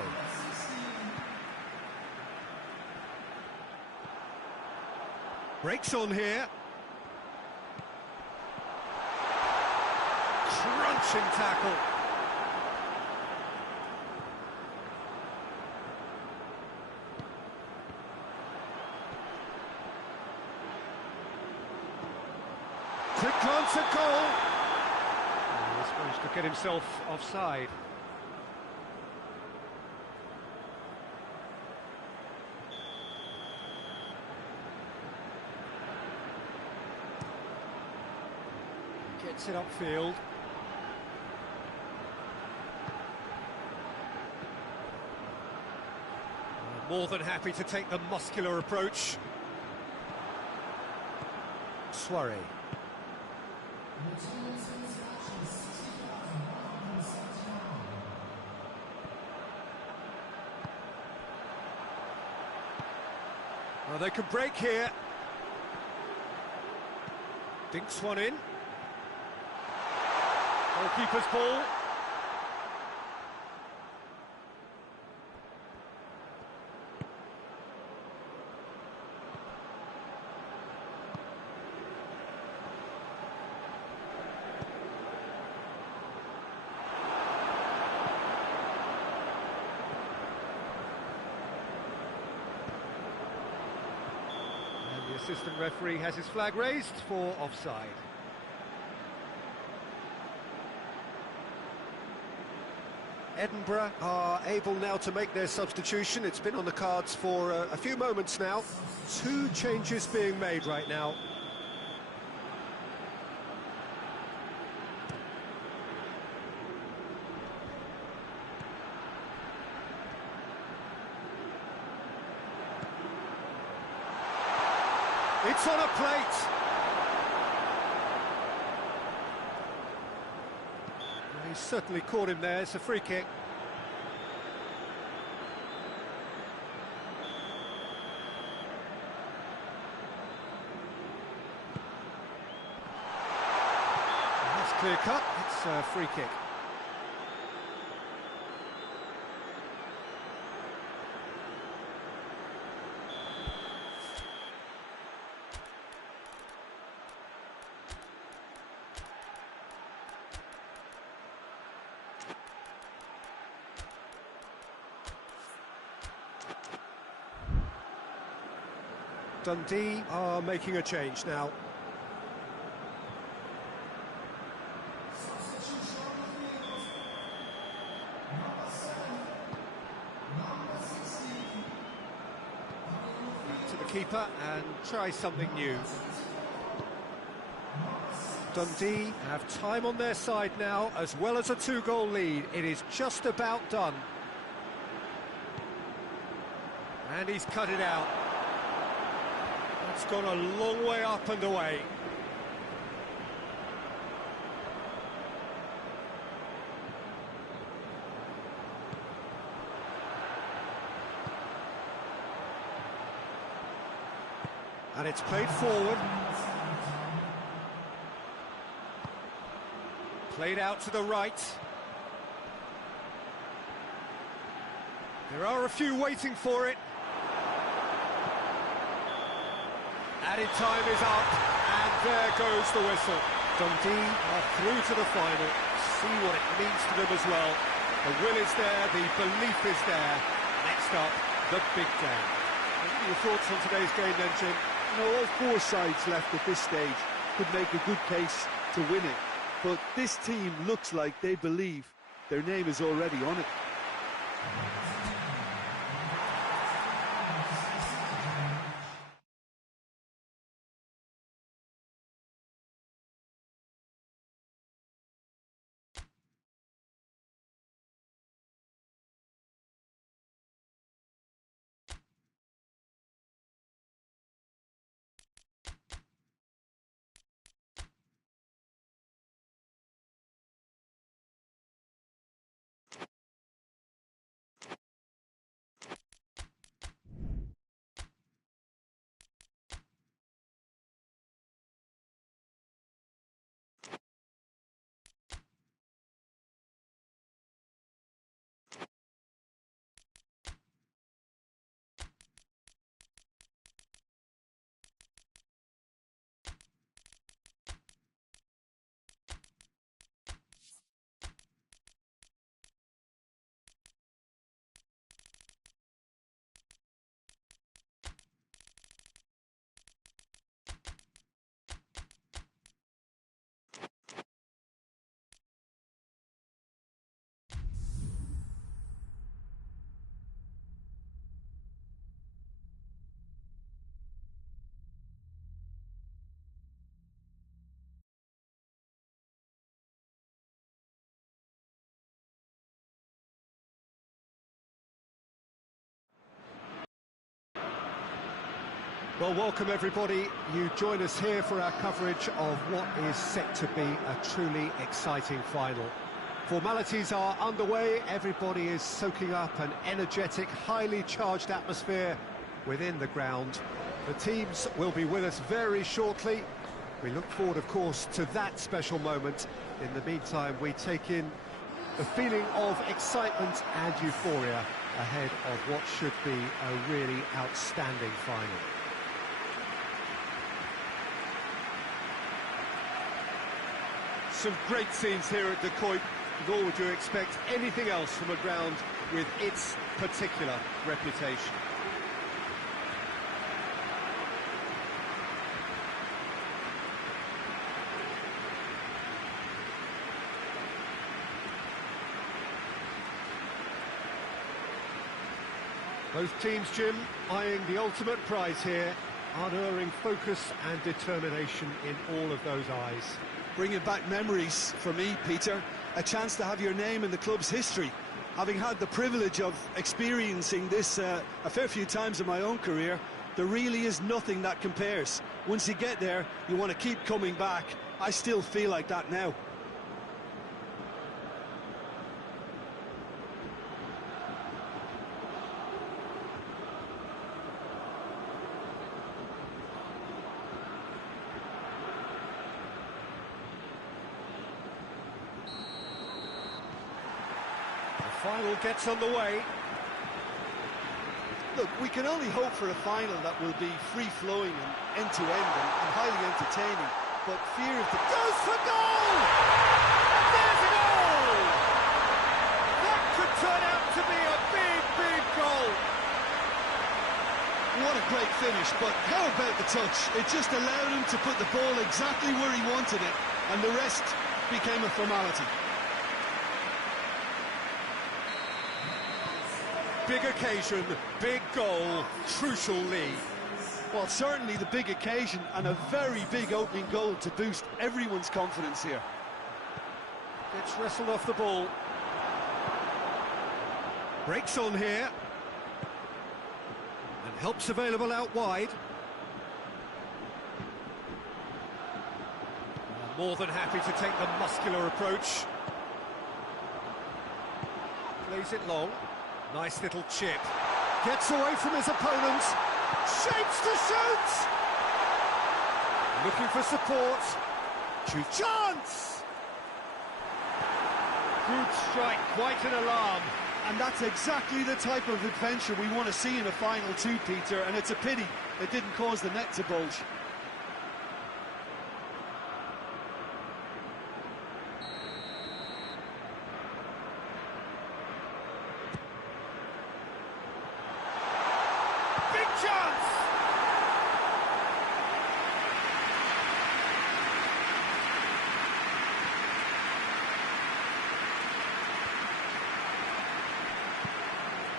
Breaks on here. Crunching tackle. Quick glance at goal. He's managed to get himself offside. Gets it upfield. More than happy to take the muscular approach. Soiree. Well, they could break here. Dinks one in. Goalkeeper's ball. And the assistant referee has his flag raised for offside. Edinburgh are able now to make their substitution. It's been on the cards for a few moments now. 2 changes being made right now. It's on a plate. He's certainly caught him there. It's a free kick. That's clear cut. It's a free kick. Dundee are making a change now. Back to the keeper and try something new. Dundee have time on their side now, as well as a 2-goal lead. It is just about done. And he's cut it out. It's gone a long way up and away. And it's played forward. Played out to the right. There are a few waiting for it. Added time is up, and there goes the whistle. Dundee are through to the final. See what it means to them as well. The will is there, the belief is there. Next up, the big game. What are your thoughts on today's game then, Jim? You know, all 4 sides left at this stage could make a good case to win it. But this team looks like they believe their name is already on it. Well, welcome everybody. You join us here for our coverage of what is set to be a truly exciting final. Formalities are underway, everybody is soaking up an energetic, highly charged atmosphere within the ground. The teams will be with us very shortly. We look forward, of course, to that special moment. In the meantime, we take in the feeling of excitement and euphoria ahead of what should be a really outstanding final. Some great scenes here at the Kuip, nor would you expect anything else from a ground with its particular reputation. Both teams, Jim, eyeing the ultimate prize here, unerring focus and determination in all of those eyes. Bringing back memories for me, Peter, a chance to have your name in the club's history. Having had the privilege of experiencing this a fair few times in my own career, there really is nothing that compares. Once you get there, you want to keep coming back. I still feel like that now. Final gets underway. Look, we can only hope for a final that will be free-flowing and end-to-end and highly entertaining, but fear of the... Goes for goal! There's a goal! That could turn out to be a big, big goal. What a great finish, but how about the touch? It just allowed him to put the ball exactly where he wanted it, and the rest became a formality. Big occasion, big goal, crucial lead. Well, certainly the big occasion and a very big opening goal to boost everyone's confidence here. Gets wrestled off the ball. Breaks on here. And help's available out wide. More than happy to take the muscular approach. Plays it long. Nice little chip. Gets away from his opponent. Shapes to shoot! Looking for support. Chance! Good strike, quite an alarm. And that's exactly the type of adventure we want to see in a final too, Peter, and it's a pity it didn't cause the net to bulge.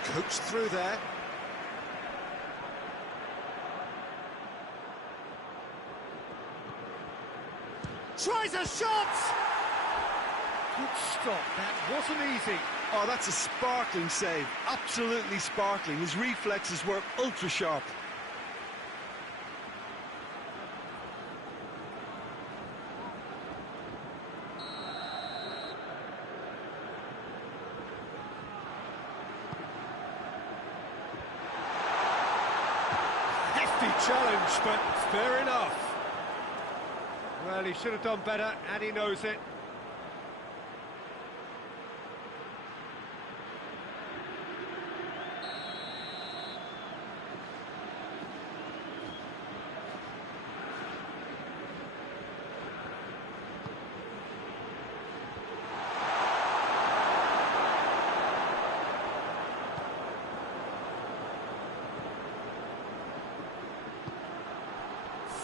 Coached through there. Tries a shot! Good stop, that wasn't easy. Oh, that's a sparkling save, absolutely sparkling. His reflexes were ultra sharp. Challenge, but fair enough. Well, he should have done better, and he knows it.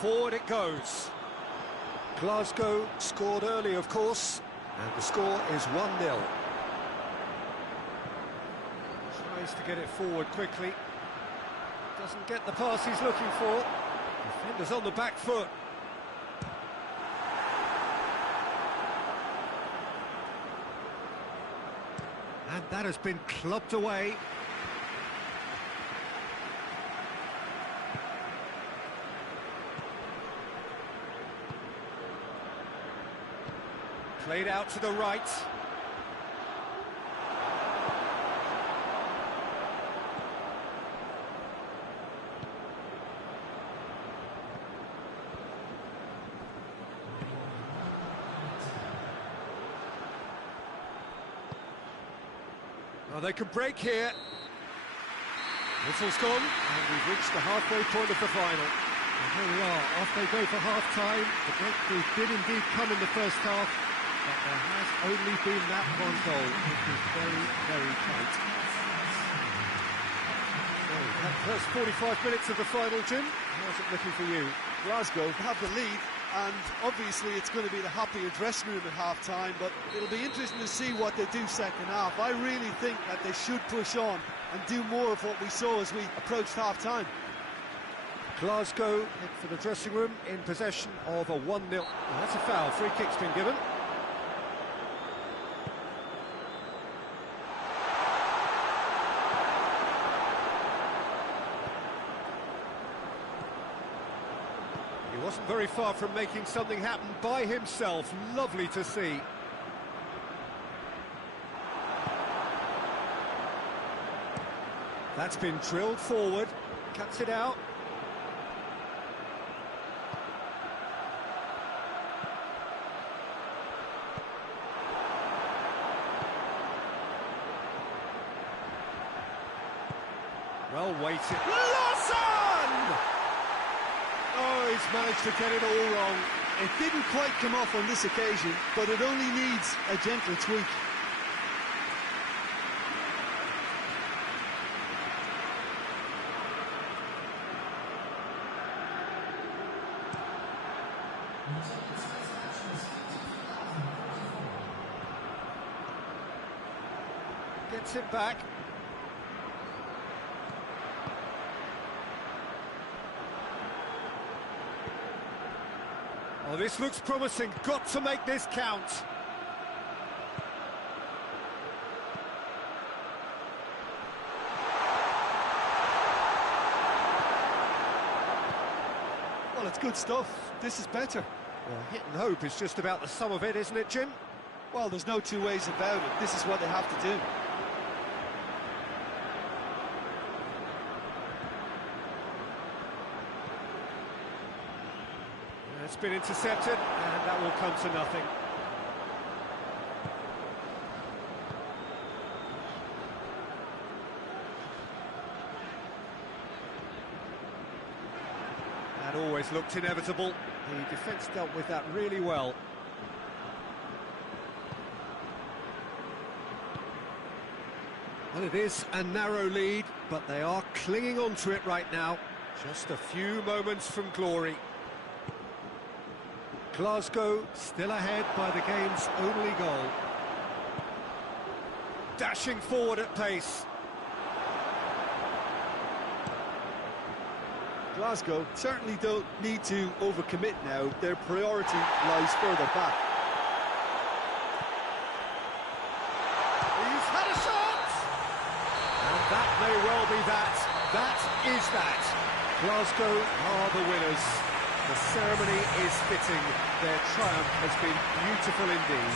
Forward it goes. Glasgow scored early, of course, and the score is 1-0. Tries to get it forward quickly. Doesn't get the pass he's looking for. Defender's on the back foot. And that has been clubbed away. Played out to the right. Well, they can break here. Whistle's gone, and we've reached the halfway point of the final. And here we are, off they go for half-time. The breakthrough did indeed come in the first half, but there has only been that one goal. It was very, very tight. So, that first 45 minutes of the final, Jim, how's it looking for you? Glasgow have the lead, and obviously it's going to be the happier dressing room at half-time, but it'll be interesting to see what they do second half. I really think that they should push on and do more of what we saw as we approached half-time. Glasgow head for the dressing room in possession of a 1-0. Well, that's a foul, free kick's been given. He wasn't very far from making something happen by himself. Lovely to see. That's been drilled forward, cuts it out. Well weighted. Lawson! Oh, he's managed to get it all wrong. It didn't quite come off on this occasion, but it only needs a gentle tweak. Gets it back. Oh, this looks promising. Got to make this count. Well, it's good stuff. This is better. Well, hit and hope is just about the sum of it, isn't it, Jim? Well, there's no two ways about it. This is what they have to do. It's been intercepted, and that will come to nothing. That always looked inevitable. The defence dealt with that really well. Well, it is a narrow lead, but they are clinging on to it right now. Just a few moments from glory. Glasgow still ahead by the game's only goal. Dashing forward at pace. Glasgow certainly don't need to overcommit now. Their priority lies further back. He's had a shot! And that may well be that. That is that. Glasgow are the winners. The ceremony is fitting. Their triumph has been beautiful indeed.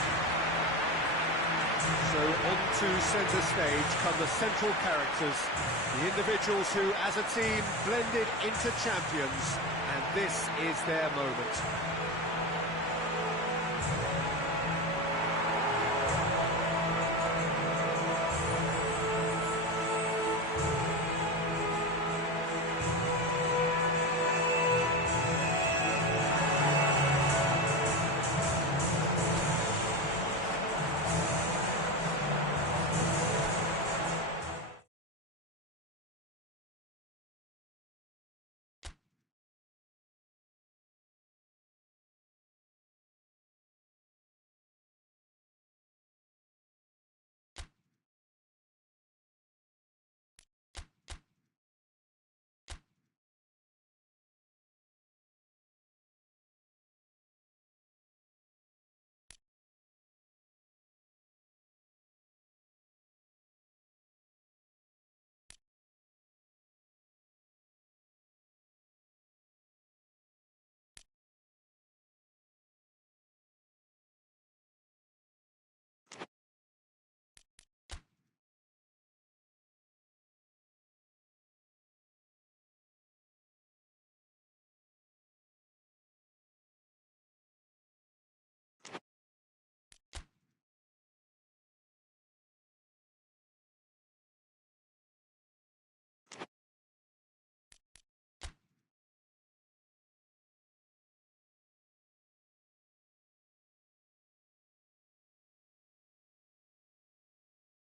So onto centre stage come the central characters, the individuals who, as a team, blended into champions, and this is their moment.